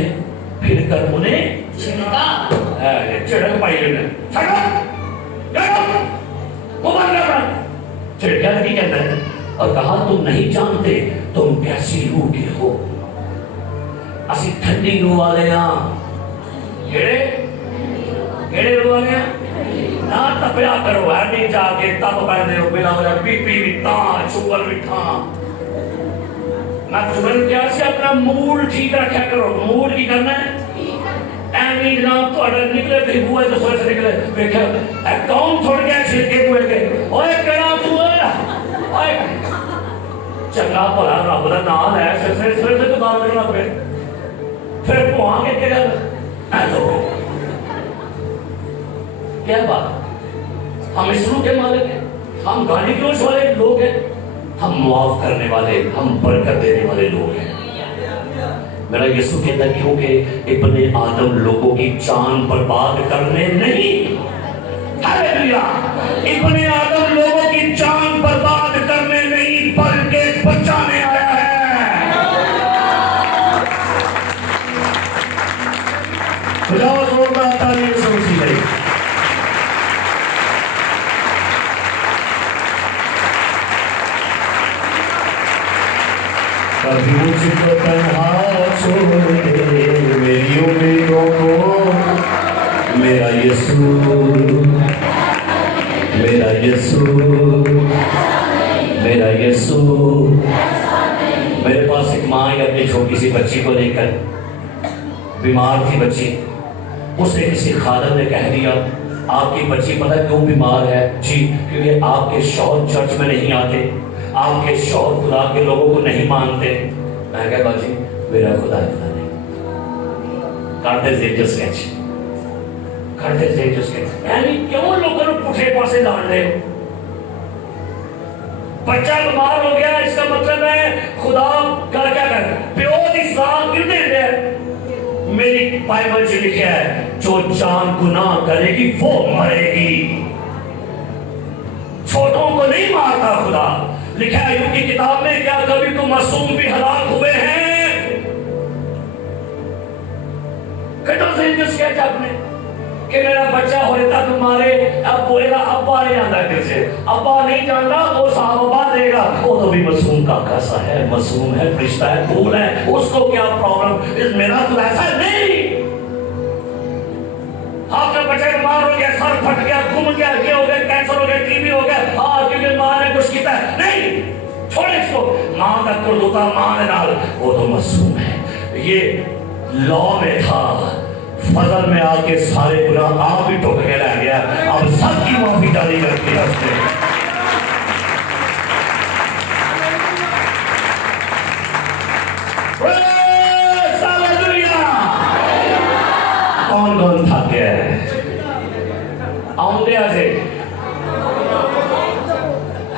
फिर कर उन्हें छिड़का, छिड़क पाई ने छड़ो जाओ वो बंद कर छिड़का की कहता है और कहा तुम नहीं जानते तुम कैसी रूह के हो। असि ठंडी रूह वाले हां, केड़े रूह वाले हां ना तपया करो है नहीं जाके तप पैदे हो बिना वजह बीपी भी ता शुगर भी था। मैं तुम्हें क्या से अपना मूड ठीक रखा करो। मूड की करना है एवं जनाब थोड़ा निकले थे बुआ तो सोच निकले देखा कौन छोड़ गया छिलके बुए के ओए केड़ा बुआ ओए चंगा भला रब दा नाम है सिर से तो गाल करना पे फिर भुआ के केड़ा हेलो क्या बात। हम इसरू के मालिक हैं, हम गाली गलौज वाले लोग हैं, हम मुआफ करने वाले, हम बरकत देने वाले लोग हैं। मेरा यीशु कहता है क्योंकि इब्ने आदम लोगों की जान बर्बाद करने नहीं, हालेलुया, इब्ने आदम लोगों की जान बर्बाद करने नहीं बल्कि बचाने आया है। खुदा जोरदार ताली से मसीह है। कभी मुझको तन्हा छोड़ दे मेरी उम्मीदों को मेरा यीशु, मेरा यीशु, मेरा यीशु। मेरे पास एक माँ अपनी छोटी सी बच्ची को लेकर, बीमार थी बच्ची, उसे किसी खादम ने कह दिया आपकी बच्ची पता क्यों बीमार है? जी क्योंकि आपके शौहर चर्च में नहीं आते, आपके शौहर खुदा के लोगों को नहीं मानते। मैं कहा बाजी मेरा खुदा खुदा नहीं करते जो स्केच करते जो स्केच, यानी क्यों लोगों को पुठे पासे डाल रहे हो? बच्चा बीमार हो गया इसका मतलब है खुदा का क्या कर प्योर इस्लाम क्यों दे रहे हैं? मेरी बाइबल में लिखा है जो जान गुनाह करेगी वो मरेगी, छोटों को नहीं मारता खुदा। लिखा है यूं की किताब में क्या कभी तो मासूम भी हलाक हुए हैं? कटो से जिस क्या आपने कि मेरा बच्चा होता तुम्हारे अब बोलेगा अब्बा नहीं जानता कैसे, अब्बा नहीं जानता वो साहबा देगा, वो तो भी मासूम का कैसा है, मासूम है, फरिश्ता है, फूल है, उसको क्या प्रॉब्लम? इस मेरा तो ऐसा नहीं। आपका बच्चा बीमार हो गया, सर फट गया, घूम गया, ये हो गया, कैंसर हो गया, टीबी हो गया, हाँ क्योंकि माँ ने कुछ किया नहीं, छोड़े इसको। माँ का कुर्दुता माँ ने नाल, वो तो मासूम है। ये लॉ में था, फजल में आके सारे गुनाह आप ही टोक के रह गया, अब सबकी माफी जारी करती है उसने। कौन कौन था क्या आउंदे आसे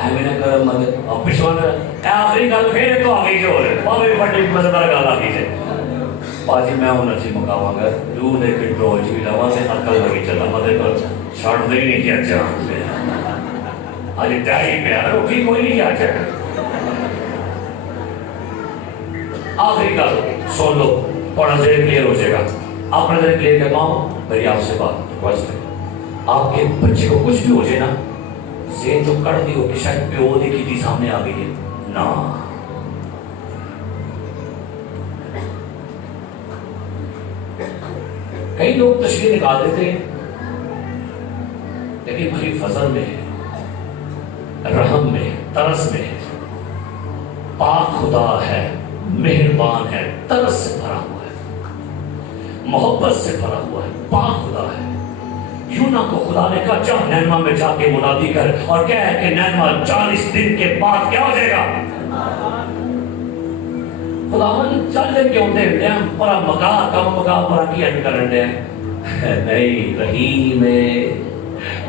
मैंने कर मदद और पिछवाना आखिरी गल फिर तो आगे जो है बाबे बड़ी मजेदार गल आगे से बाजी मैं हूं नसी मुकावांगा दू दे कंट्रोल जी लवा से अकल लगी चला मदे को छाड़ दे नहीं किया जा अरे दाई पे यार रोटी कोई नहीं किया जा। आखिरी गल सुन लो थोड़ा सा क्लियर हो जाएगा, आप नजर क्लियर कर माओ मेरी आपसे बात रिक्वेस्ट है, आपके बच्चे को कुछ भी हो जाए ना से जो कड़ दी हो कि शायद प्यो दी की सामने आ गई है ना, कई लोग तशरीह निकाल देते हैं लेकिन भरी फजल में, रहम में, तरस में पाक खुदा है, मेहरबान है, तरस से भरा हुआ है, मोहब्बत से भरा हुआ है, पाक खुदा है। यूना को खुदा ने कहा जा नैनवा में जाके मुनादी कर और क्या है कि नैनवा 40 दिन के बाद क्या हो जाएगा? खुदावन चल दिन के होते हैं पर मगा कम मगा पर की एंड करन दे नहीं, रहीम है,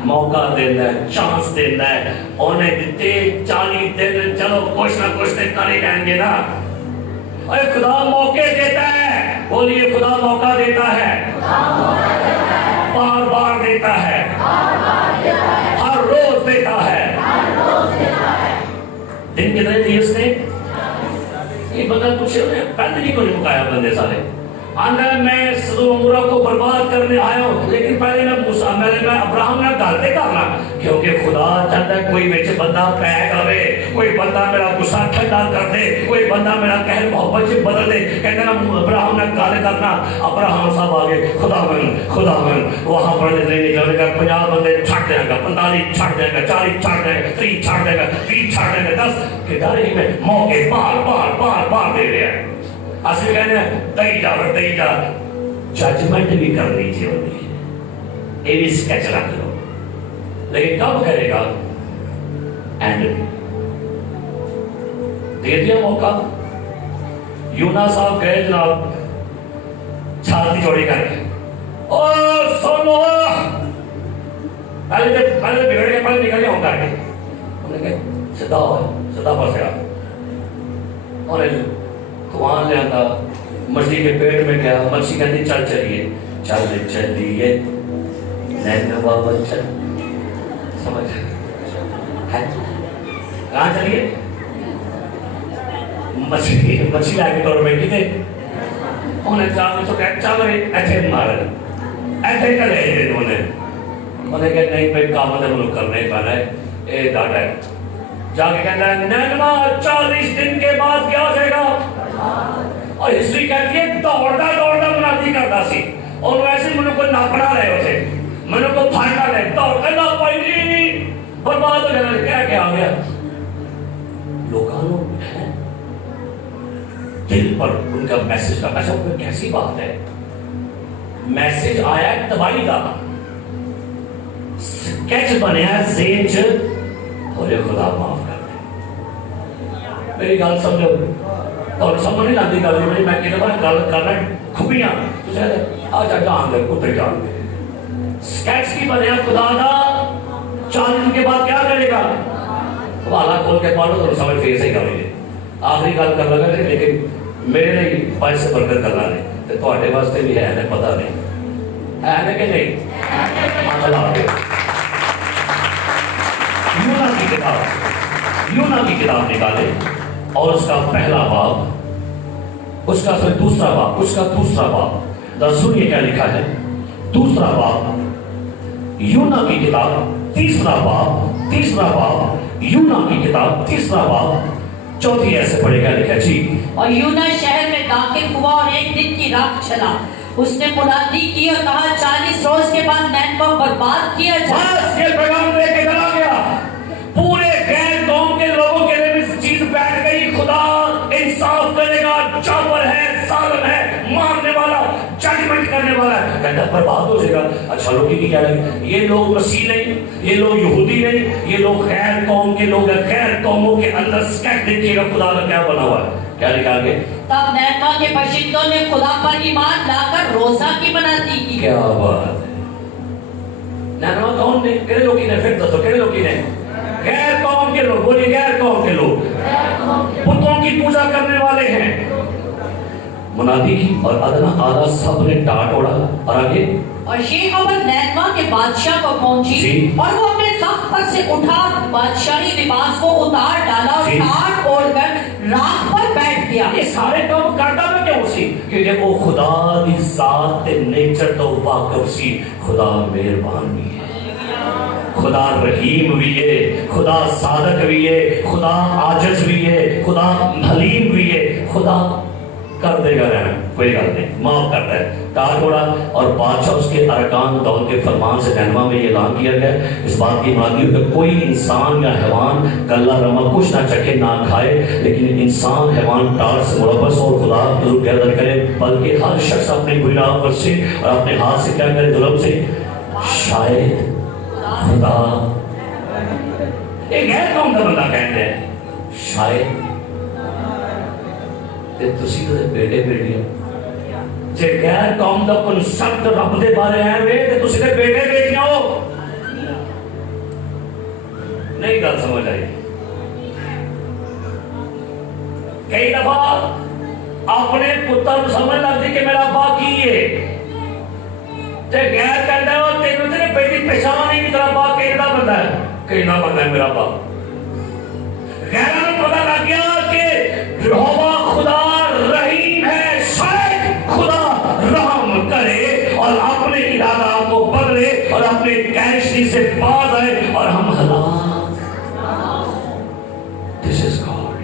मौका देता है, चांस देता है, उन्हें दिते 40 दिन चलो कुछ ना कुछ तो कर ही जाएंगे ना। अरे खुदा मौके देता है, बोलिए खुदा मौका देता है, बार बार देता है, हर रोज देता है। दिन कितने दिए उसने? ये बंदा पूछे पैदल को नहीं मुकाया बंदे सारे आंदा मैं सदोम को बर्बाद करने आया हूं, लेकिन पहले मैं अब्राहम ने गलते करना क्योंकि खुदा चाहता है कोई विच बंदा पै करे, कोई बंदा मेरा गुस्सा ठंडा कर दे, कोई बंदा मेरा कहर मोहब्बत से बदल दे। कहते ना अब्राहम ने गल करना, अब्राहम साहब आ गए खुदावन वहां पर नहीं निकलेगा, 50 बंदे छट देगा, 45 छट देगा, 40 छट देगा, 30 छट देगा, 20 छट देगा, 10 के दायरे में मौके बार दे रहे हैं। असली कहने दई जा जजमेंट भी करनी चाहिए, ये भी स्केच रख लो, लेकिन कब करेगा? एंड में दे दिया मौका। यूना साहब गए जनाब छाती चौड़ी करके, और सुनो पहले बिगड़ गए, पहले निकल गया करके उन्हें सीधा फंस गया और कुआं लिया मछली के पेट में गया, मछली कहती चल चलिए नैनवा चल, समझ है कहाँ चलिए? मछली लाके तौर बैठी थे उन्हें चल रहे ऐसे मारे ऐसे करे उन्हें कहा नहीं भाई काम तो करना ही पैना है, ये डाटा है। जाके कहता है नैनवा 40 दिन के बाद क्या हो जाएगा? ਦੌੜਦਾ ਦੌੜਦਾ ਮੁਨਾਦੀ ਕਰਦਾ ਸੀ, ਉਹਨੂੰ ਐਸੇ ਮੈਨੂੰ ਕੋਈ ਨਾਪਣਾ ਲੈ ਉੱਥੇ, ਮੈਨੂੰ ਕੋਈ ਫੜਨਾ ਲੈ, ਦੌੜ ਕਹਿੰਦਾ ਭਾਈ ਜੀ ਬਰਬਾਦ ਹੋ ਜਾਣਾ, ਕਹਿ ਕੇ ਆ ਗਿਆ। लोगों को दिल पर उनका मैसेज का, अच्छा वो कैसी बात है, मैसेज आया तबाही का, स्केच बनया ज़हन च, और ये खुदा माफ कर दे। मेरी गल समझो, और समझ नहीं लगती गल मेरी, मैं कहता हूँ गल करना खुबियां तो शायद आ जा जान दे उतर जान दे। स्केच की बनया खुदा का, 4 दिन के बाद क्या करेगा, हवाला खोल के पढ़ो तो समझ फेस ही करोगे। आखिरी गल कर लगा लेकिन मेरे लिए पैसे बरकत करना नहीं, तो थोड़े वास्ते भी है ना, पता नहीं है ना कि नहीं, हाथ ला के यूना की किताब निकाले और उसका पहला बाब, उसका फिर दूसरा बाब, उसका दूसरा बाब, सुनिए क्या लिखा है, दूसरा बाब यूना की किताब, तीसरा बाब यूना की किताब, तीसरा बाब, चौथी ऐसे पढ़ेगा लिखा जी। और यूना शहर में दाखिल हुआ और एक दिन की रात चला, उसने मुनादी की और कहा 40 रोज के बाद नैनवा बर्बाद किया जाए। बस ये पैगाम लेके चला गया, पूरे गैर कौम के लोगों के लिए भी चीज बैठ गई, खुदा इंसाफ करेगा, चावर है, सालन है, मारने वाला, जजमेंट करने वाला है, कहता बर्बाद हो जाएगा। अच्छा लोग की क्या लगे, ये लोग मसीह नहीं, ये लोग यहूदी नहीं, ये लोग गैर कौम के लोग हैं, गैर कौमों के अंदर स्केच देखिएगा खुदा का क्या बना हुआ है, क्या लिखा आगे, तब नैनवा के बशिंदों ने खुदा पर ईमान लाकर रोजा की मुनादी की। क्या बात है, नैनवा कौन ने, कितने लोग ने, फिर दसो कितने लोग ने, गैर कौम के लोग, बोलिए गैर कौम के लोग, पुतों की पूजा करने वाले हैं। मुनादी की और अदना आधा सब ने टाट ओढ़ा, और आगे और ये खबर नैनवा के बादशाह को पहुंची और वो अपने तख्त पर से उठा, बादशाही लिबास को उतार डाला और टाट ओढ़कर राख पर बैठ गया। ये सारे काम करता मैं क्यों सी, क्योंकि वो खुदा दी जात ते नेचर तो वाकिफ सी, खुदा मेहरबान भी है, खुदा रहीम भी है, खुदा सादक भी है, खुदा आजिज भी है, खुदा हलीम भी है, खुदा कर देगा रहना, कोई गल नहीं, माफ करता है। टाट ओढ़ा और बादशाह उसके अरकान दौल के फरमान से नैनवा में ये ऐलान किया गया, इस बात की मुनादी कि कोई इंसान या हैवान गल्ला रमा कुछ ना चखे ना खाए, लेकिन इंसान हैवान टाट से मुलव्वस और खुदा गर्दन करे, बल्कि हर शख्स अपने गुनाह से और अपने हाथ से क्या करे, जुल्म से, शायद खुदा एक गैर कौम का बंदा कहते हैं, शायद ते तुसी तो बेटे बेटियां, जे गैर कौम का कंसेप्ट रब दे बारे है वे ते तुसी ते बेटे बेटियां हो, नहीं गल समझ आई। कई दफा अपने पुत्र समझ लगती कि मेरा अब्बा की है, ते गैर कहता है और तेन तेरे बेटी पहचान नहीं कि तेरा अब्बा कहना बंदा है, कहना बंदा है मेरा अब्बा। गैर में पता लग गया कि यहोवा खुदा रहीम है, शायद खुदा रहम करे और अपने इरादा को बदले और अपने कैशनी से बाज आए और हम हलाक। This is God.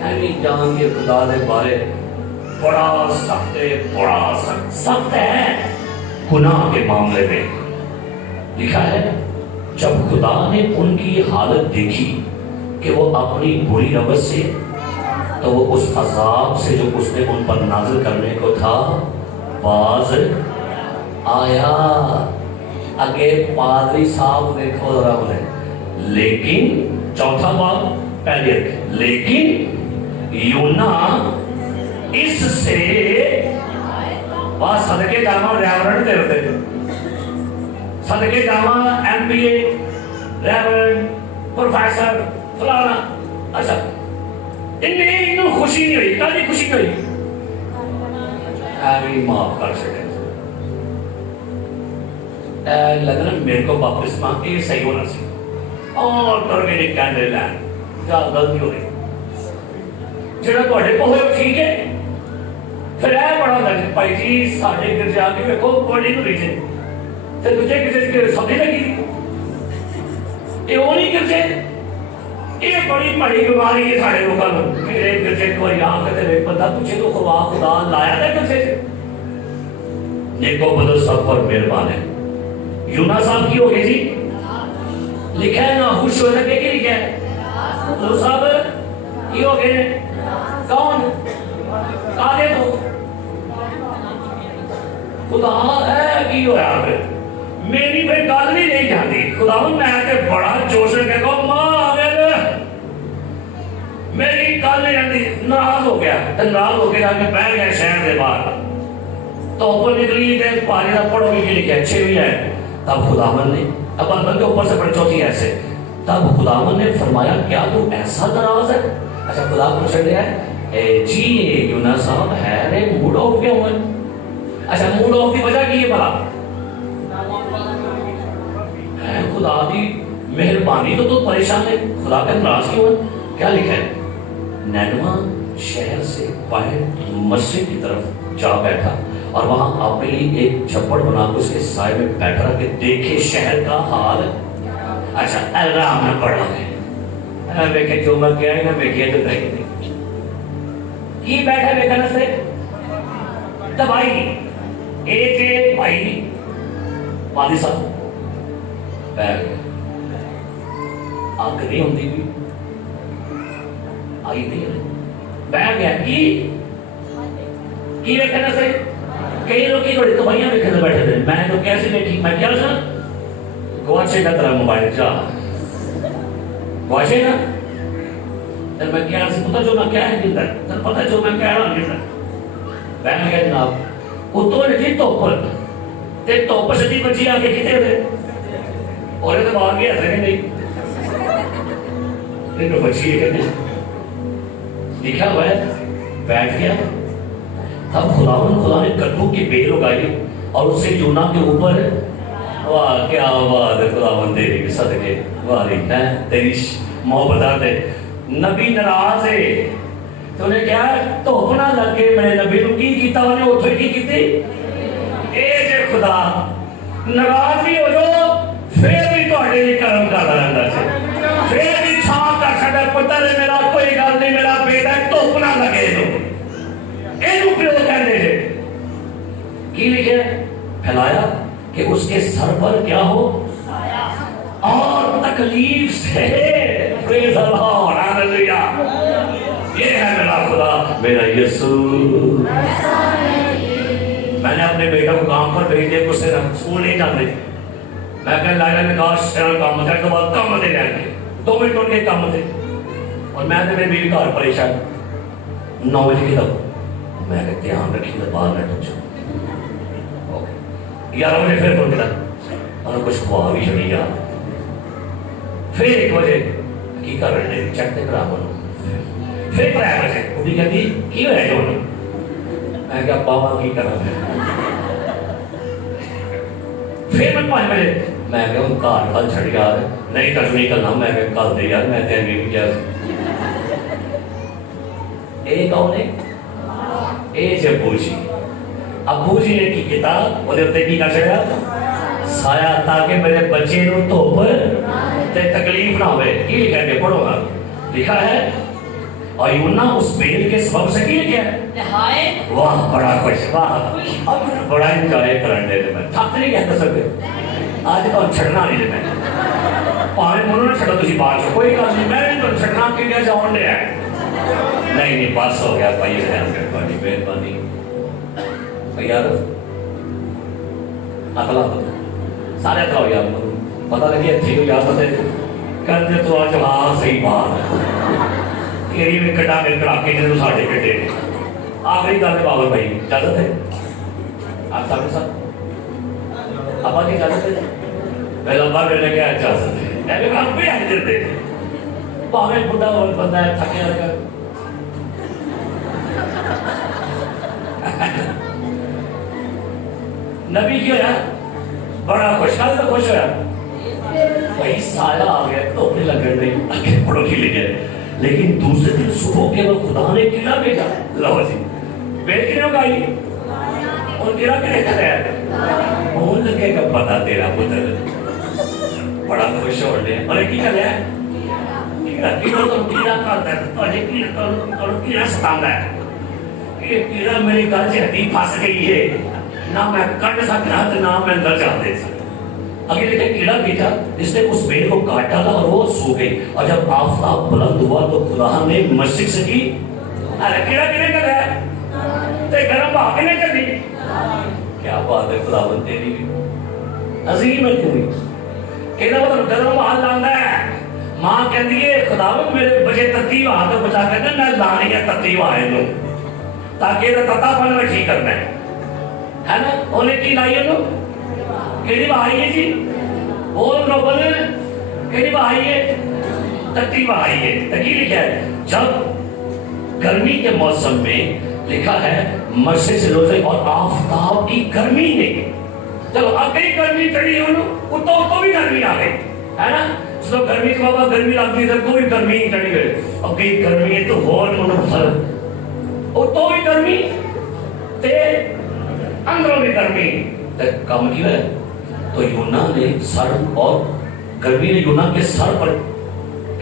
यानी जान के खुदा के बारे बड़ा सख्त है, बड़ा सख्त है गुनाह के मामले में। लिखा है जब खुदा ने उनकी हालत देखी कि वो अपनी बुरी रवत से, तो वो उस अजाब से जो उसने उन पर नाज़िल करने को था बाज आया। आगे पादरी साहब देखो जरा उन्हें, लेकिन चौथा बाब पहले, लेकिन यूना इससे बात सदके जामा रेवरेंड देते, सदके जामा MBA रेवरेंड प्रोफेसर फलाना। अच्छा इन्हें खुशी नहीं हुई, कभी खुशी नहीं हुई, अभी माफ कर सके लगना मेरे को वापस मांग के सही होना चाहिए और ऑर्गेनिक कैंडल लैंड क्या गलती हो गई ਜਿਹੜਾ ਤੁਹਾਡੇ ਕੋਲ ਹੋਇਆ ਠੀਕ ਹੈ। ਫਿਰ ਇਹ ਬੜਾ ਲੱਗ ਭਾਈ ਜੀ ਸਾਡੇ ਘਰ ਜਾ ਕੇ ਵੇਖੋ ਬੜੀ ਨੂੰ ਰੀਜੇ ਤੇ ਦੂਜੇ ਕਿਸੇ ਦੇ ਸਮਝ ਲੱਗੀ ਇਹ ਉਹ ਨਹੀਂ ਕਰਦੇ, یہ بڑی بڑی بیماری ہے سارے لوگوں کو میرے کسی کو یا کہتے ہیں بندہ پوچھے تو خدا لایا تھا کسے نیکو بدل سب پر مہربان ہے یونا صاحب کی ہو گئی جی لکھا ہے نا خوش ہو لگے کہ لکھا ہے حضور صاحب کی ہو گئے کون کہا تو خدا ہے کی ہو رہا ہے میری پھر گل نہیں نہیں جاتی خدا میں تے بڑا جوش میں کہہ گا ماں آگے میری گل نہیں جاتی ناراض ہو گیا ناراض ہو کے جا کے بیٹھ گئے شہر کے باہر تو اوپر نکلی تے پانی کا پڑھو گے لکھا اچھے بھی ہے تب خداوند نے اب بندے اوپر سے پڑھ چوتھی ایسے تب خداوند نے فرمایا کیا تو ایسا ناراض ہے اچھا خدا پوچھ رہے ہیں جی یونا صاحب ہے موڈ آف کیا ہوا اچھا موڈ آف کی وجہ کی ہے بھلا خدا دی مہربانی تو پریشان ہے خدا کا ناراض کیوں ہے کیا لکھا ہے نینوا شہر سے باہر مشرق کی طرف جا بیٹھا اور وہاں اپنے لیے ایک چھپڑ بنا کے اس کے سائے میں بیٹھا رہا کہ دیکھے شہر کا حال اچھا اللہ میں پڑھا ہے دیکھے جو میں کیا ہے نا دیکھیے تو نہیں کی بیٹھا بیٹھا سے دبائی ایک بھائی والد صاحب بیٹھ گئے آگ نہیں ہوتی بھی آئی نہیں بیٹھ گیا کی دیکھنا سے کئی لوگ کی بڑی دبائیاں دیکھنے بیٹھے تھے میں تو کیسے دیکھی میں کیا سنا گواچے کا طرح موبائل جا گواچے نا میں کیا سے پتا جو میں کیا ہے اندر پتا جو میں کیا رہا اندر بیٹھ گیا جناب اتوں نے تھی توپر تے توپر سے تھی بچی آگے کتے تھے اور یہ تو باہر گیا تھا کہ نہیں لیکن بچی ہے کہتے لکھا ہوا ہے بیٹھ گیا تب خدا نے کدو کی بیل اگائی اور اسے یونا کے اوپر واہ کیا بات ہے خداوند تیری صدقے واہ ہے تیری محبت آتے نبی ناراض ہے تو نے کیا دھوپ نہ لگ کے میں نبی نو کی کیتا انہیں اتھے کی کیتی اے جے خدا ناراض بھی ہو جو پھر بھی تہاڈے لیے کرم کردا رہندا ہے پھر بھی چھاں کر سکدا پتر ہے میرا کوئی گل نہیں میرا بیٹا دھوپ نہ لگے تو اینو پیو کہندے ہیں کی لکھا پھیلایا کہ اس کے سر پر کیا ہو اور تکلیف سے پریز اللہ ہاللویا یہ ہے میرا خدا میرا یسوع میں نے اپنے بیٹا کو کام پر بھیج دیا اس سے اسکول نہیں جاتے میں کہا لائنا میں کہا شہر کام ہوتا ہے تو بعد کام دے جائیں گے 2 منٹ ان کے کام دے اور میں نے میری بیوی کا پریشان 9 بجے کی دفعہ میں کہا دھیان رکھیے تو باہر نہ ٹوچو 11 بجے پھر فون کیا اور کچھ خواہ بھی چھڑی یار پھر 1 بجے کی کر رہے ہیں چیک تے کرا بولو پھر 3 بجے وہ بھی کہتی کی ہوا جو میں کہا بابا کی کر رہا ہے پھر میں 5 بجے میں کہا ان کار کل چھڑ گیا نہیں کل نہیں کرنا میں کہا کل دے یار میں تین بھی کیا ایک کون ہے اے ابو جی ابو جی نے کی کتاب وہ دے کی کر چھڑا سایہ تاکہ میرے بچے نو دھوپ تے تکلیف نہ ہوئے کی لکھا ہے پڑھو گا لکھا ہے اور یونا اس بیل کے سبب سے کی لکھا ہے واہ بڑا خوش واہ بڑا انجوائے کرنے دے میں تھک نہیں کہتا سکتے آج تو چھڑنا نہیں دے میں پانے منوں نے چھڑا تجھے بات کوئی گل نہیں میں نے تو چھڑنا کے گیا جاؤن دے ہے نہیں بس ہو گیا بھائی مہربانی مہربانی یار اکلا سارے اکلا ہو یار پتہ لگی اچھی کو یاد پتے کر دے تو آج ہاں صحیح بات ہے تیری بھی کٹا مل کر آکے جنہوں ساڑھے کٹے آخری گل ہے بابر بھائی اجازت ہے آپ سامنے ساتھ ابا کی اجازت ہے میں لمبا ملنے کیا اجازت ہے ایسے کام بھی آئی دیتے باہر بڑھا بندہ ہے تھکے لگا نبی کیا ہے بڑا خوش کل تو خوش ہوا وہی سایہ آ گیا تو اپنے لگن نہیں آگے پڑھو کی لے گئے لیکن دوسرے دن صبح کے وقت خدا نے قلعہ بھیجا لو جی بیل کی نہیں اگائی اور قلعہ کے لے کر آیا بول لگے گا پتا تیرا پتر بڑا خوش ہو رہے اور ایک ہی کر لیا कीड़ा तो कीड़ा करता है तो कीड़ा सतांदा है ये कीड़ा मेरी गल च हड्डी फस गई है ना मैं कट सकता ना मैं अंदर जा दे सकता। आगे लिखा कीड़ा बेटा जिसने उस भेड़ को काट डाला और वो सो गई और जब आफताब बुलंद हुआ तो खुदा ने मशरिक से की अरे कीड़ा किने कर रहा है ते गरम भाग किने कर दी। क्या बात है खुदावंद तेरी अजीम है तू कहना मतलब गरम भाग लांदा है मां कहती है खुदावंद मेरे बचे तत्ती भाग तो बचा के ना लानी है तत्ती भाग नु ताकि ये तत्तापन में ठीक करना है ना उन्हें की लाई उन्होंने केड़ी भाई है जी बोल रोबन केड़ी भाई है तत्ती भाई है तकी लिखा है जब गर्मी के मौसम में लिखा है मशरिक से रोजे और आफताब की गर्मी ने चलो अब गई गर्मी चढ़ी उन्होंने तो भी गर्मी आ गई है ना तो गर्मी से बाबा गर्मी लगती है कोई गर्मी नहीं चढ़ी गई अब गई गर्मी है तो होर उन्होंने तो भी गर्मी ते अंदरों भी गर्मी ते काम की है तो यूना ने सर और गर्मी ने यूना के सर पर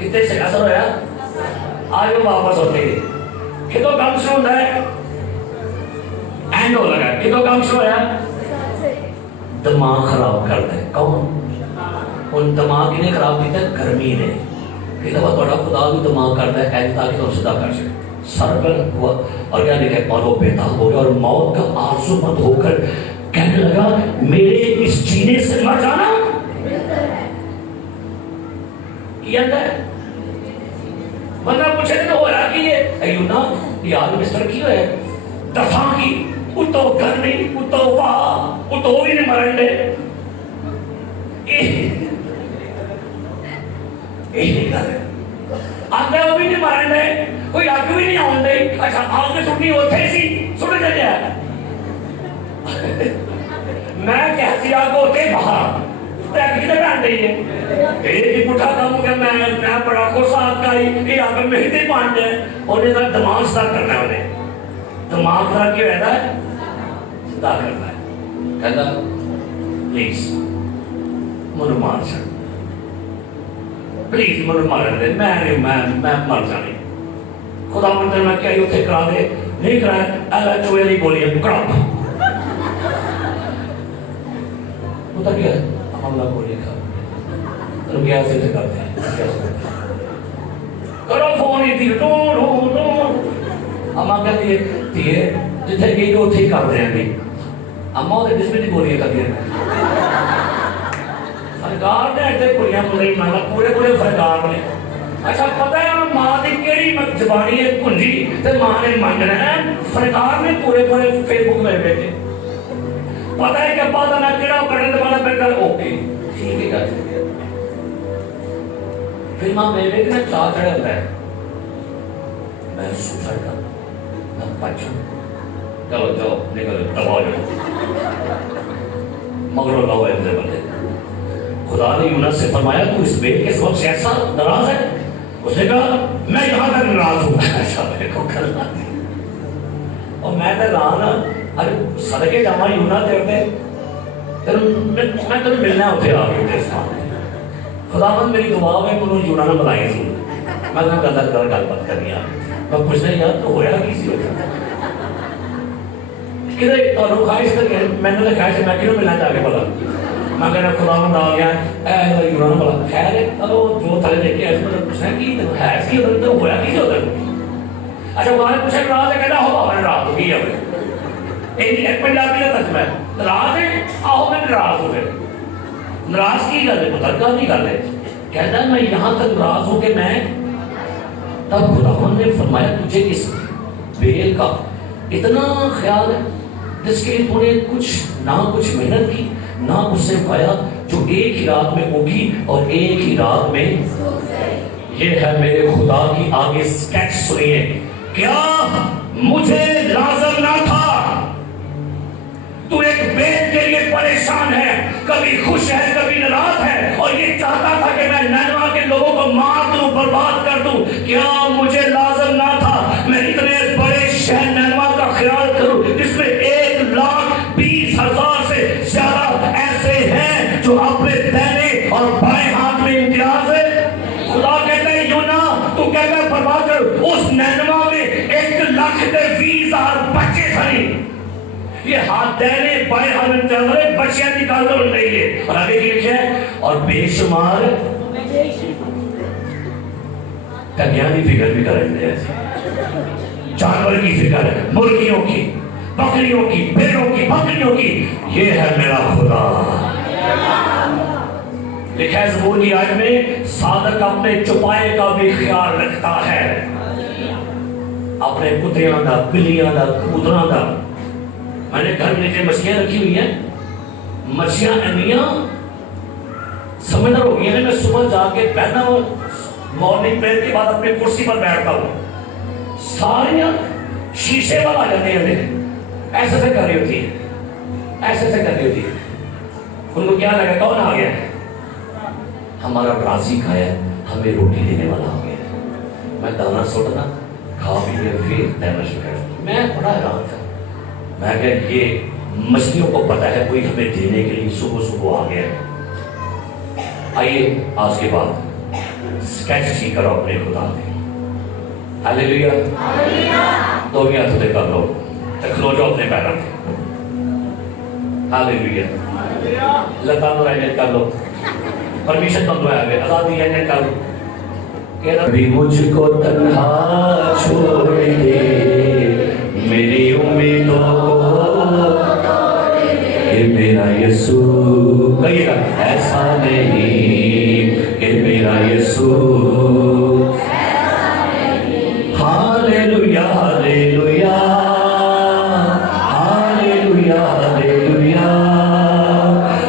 कितने से असर होया आज वो वापस होते कितो काम शुरू होता है एंड हो लगा कितो काम शुरू होया दिमाग खराब करता है कौन उन दिमाग ने खराब किया गर्मी ने कि तो थोड़ा खुदा भी दिमाग करता है ऐसे ताकि तो सीधा कर सके सर पर हुआ और क्या लिखा और वो बेताब हो गया और मौत का आंसूमंद होकर कहने लगा मेरे इस जीने से मर जाना किया है वरना पूछे तो हो रहा कि ये यूना यार मिस्टर की है दफा की उतो गर्मी उतो वाह उतो भी नहीं मरण दे यही कर आगे वो भी नहीं मारन दे कोई आग भी नहीं आउन दे अच्छा आग सुटनी उथे सी सुट चलिया मैं क्या सी आग उथे बाहर ते अग्गी ते बैठ गई है ये की पुठा काम के मैं बड़ा खुश आग का ये आग में ही पान दे ओने दा दिमाग सा करना है ओने दिमाग का क्या है दा करना है कहना प्लीज मनु मार छड़ प्लीज मनु मार दे मैं मर जानी खुदा मंदिर में क्या उसे करा दे नहीं कराया अल्लाह चोरी बोली है कड़प उतर गया हमला बोली का तो क्या से करते हैं करो फोन ही थी टो अम्मा कहती है जिथे गई तो उथे कर रहे हैं अम्मा उधर डिस्प्ले बोली करती है सरकार ने ऐसे कुड़ियां मुंडे मारा पूरे पूरे सरकार ने अच्छा पता है मां की केड़ी जबानी है कुंजी ते मां ने मांगना है सरकार ने पूरे पूरे फेसबुक में बैठे पता है कि बाद में केड़ा करने वाला बेटा ओके ठीक है फिर मां मेरे के ना चाह चढ़ा होता है मैं सुसाइड कर मैं बच्चा चलो जाओ निकलो दबा जाओ मगर लाओ ऐसे बंदे खुदा ने यूनुस से फरमाया तू इस बेल के सबब से ऐसा नाराज है उसने कहा मैं यहाँ तक नाराज हूँ ऐसा मेरे को करना और मैं तो रान अरे सदके जावा यूना तेरे मैं तेरे मिलना उठे आ गया तेरे सामने खुदावंद मेरी दुआ में मुझे यूना ने बुलाया सी मैं ना गलबात करनी आ मैं पूछना यार तो होया की सी किधर तो ख्वाहिश करके मैंने तो ख्वाहिश मैं क्यों मिलना चाह के बोला मैं कहना खुदावंद आ गया ऐ यूना बोला खैर है अब जो थले देख के ऐसे मतलब पूछना कि है सी उधर तो होया की सी उधर अच्छा वो ने पूछा रात है कहना हो बाबा रात हो गई है एक पंजाबी का तर्जमा है रात है आओ मैं नाराज हो गए नाराज की गल है पुत्र का नहीं गल है कहता मैं यहाँ तक नाराज हूं कि मैं तब खुदावंद ने फरमाया तुझे इस बेल का इतना ख्याल है जिसके लिए तूने कुछ मेहनत की ना उससे पाया जो एक ही रात में उगी और एक ही रात में ये है मेरे खुदा की आगे स्केच सुनिए क्या मुझे लाजम ना था तू एक बेल के लिए परेशान है कभी खुश है कभी नाराज है और ये चाहता था कि मैं नैनवा के लोगों को मार दूं बर्बाद कर दूं क्या मुझे लाजम ना था मैं इतने बड़े शहर नैनवा का ख्याल करूं जिसमें 1,20,000 से ज्यादा ऐसे हैं जो अपने दाहिने और बाएं हाथ में इम्तियाज है खुदा कहते हैं यूना तू कहता है परमात्मा उस नैनवा में 1,20,000 बच्चे सनी ये हाथ देने बाएं हाथ में चल रहे बच्चियां निकाल दो नहीं है और आगे की लिखा है और बेशुमार कन्या की फिक्र भी करेंगे जानवर की फिक्र है मुर्गियों की बकरियों की भेड़ों की बकरियों की ये है मेरा खुदा लिखा है ज़बूर की आयत में सादक अपने चौपाए का भी ख्याल रखता है अपने कुत्तियां का बिल्लियां का कबूतरां का मैंने घर में नीचे मछलियां रखी हुई हैं मछलियां इनियां समझदार हो गई हैं मैं सुबह जाके पहना मॉर्निंग प्रेयर के बाद अपनी कुर्सी पर बैठता हूँ सारियां शीशे वाला आ जाते हैं ऐसे कर रही होती है ऐसे कर रही होती है उनको क्या लगा कौन आ गया हमारा राजी खाया हमें रोटी देने वाला आ गया मैं दाना सुटना खा पी के फिर तैरना शुरू कर मैं बड़ा हैरान था मैं कह ये मछलियों को पता है कोई हमें देने के लिए सुबह सुबह आ गया है आइए आज के बाद स्केच ठीक करो अपने खुदा में हालेलुया दो भी हाथ उठे कर लो खलो जाओ अपने पैरों पे हालेलुया लतानो रहने कर लो परमिशन तो है आजादी रहने कर लो कभी मुझको तन्हा छोड़ दे मेरी उम्मीदों को कि मेरा यीशु कहिएगा ऐसा नहीं कि मेरा यीशु हालेलुया हालेलुया हालेलुया हालेलुया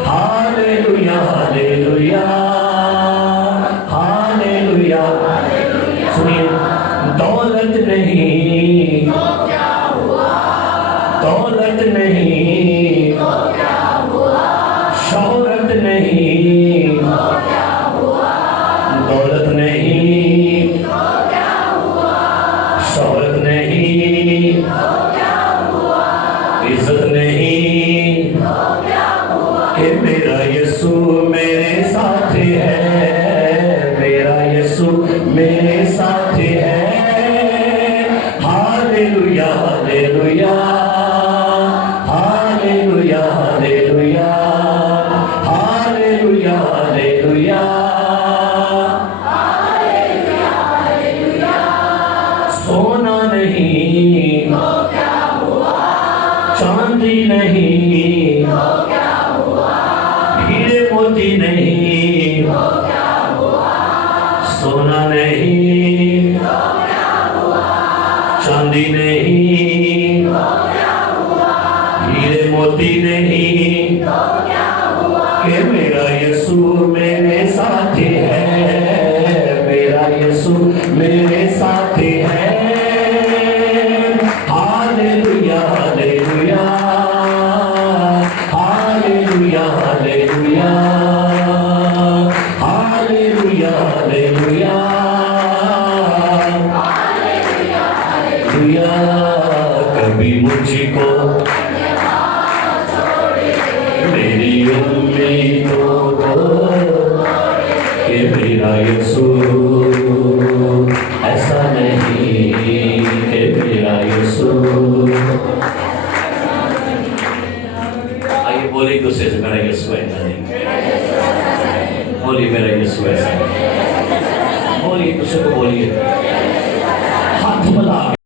हालेलुया हालेलुया हालेलुया सुनिए दौलत नहीं दौलत नहीं शोहरत नहीं दौलत नहीं शोहरत नहीं इज्जत नहीं कि मेरा यीशु मेरे साथ है मेरा यीशु मेरे साथ है हालेलुया हालेलुया हालेलुया हालेलुया हालेलुया हालेलुया सोना नहीं चांदी नहीं हीरे मोती नहीं सोना नहीं चांदी नहीं हीरे मोती नहीं कि मेरा यीशु मेरे साथ है मेरा यीशु मेरे साथ है हालेलुया हालेलुया हालेलुया हालेलुया हालेलुया हालेलुया हालेलुया कभी मुझको मेरी उम्मीदों को कि मेरा यीशु ऐसा नहीं कि मेरा यीशु आइए बोले एक दूसरे से मेरा यीशु ऐसा नहीं बोलिए मेरा यीशु ऐसा नहीं बोलिए दूसरे को बोलिए हाथ मिला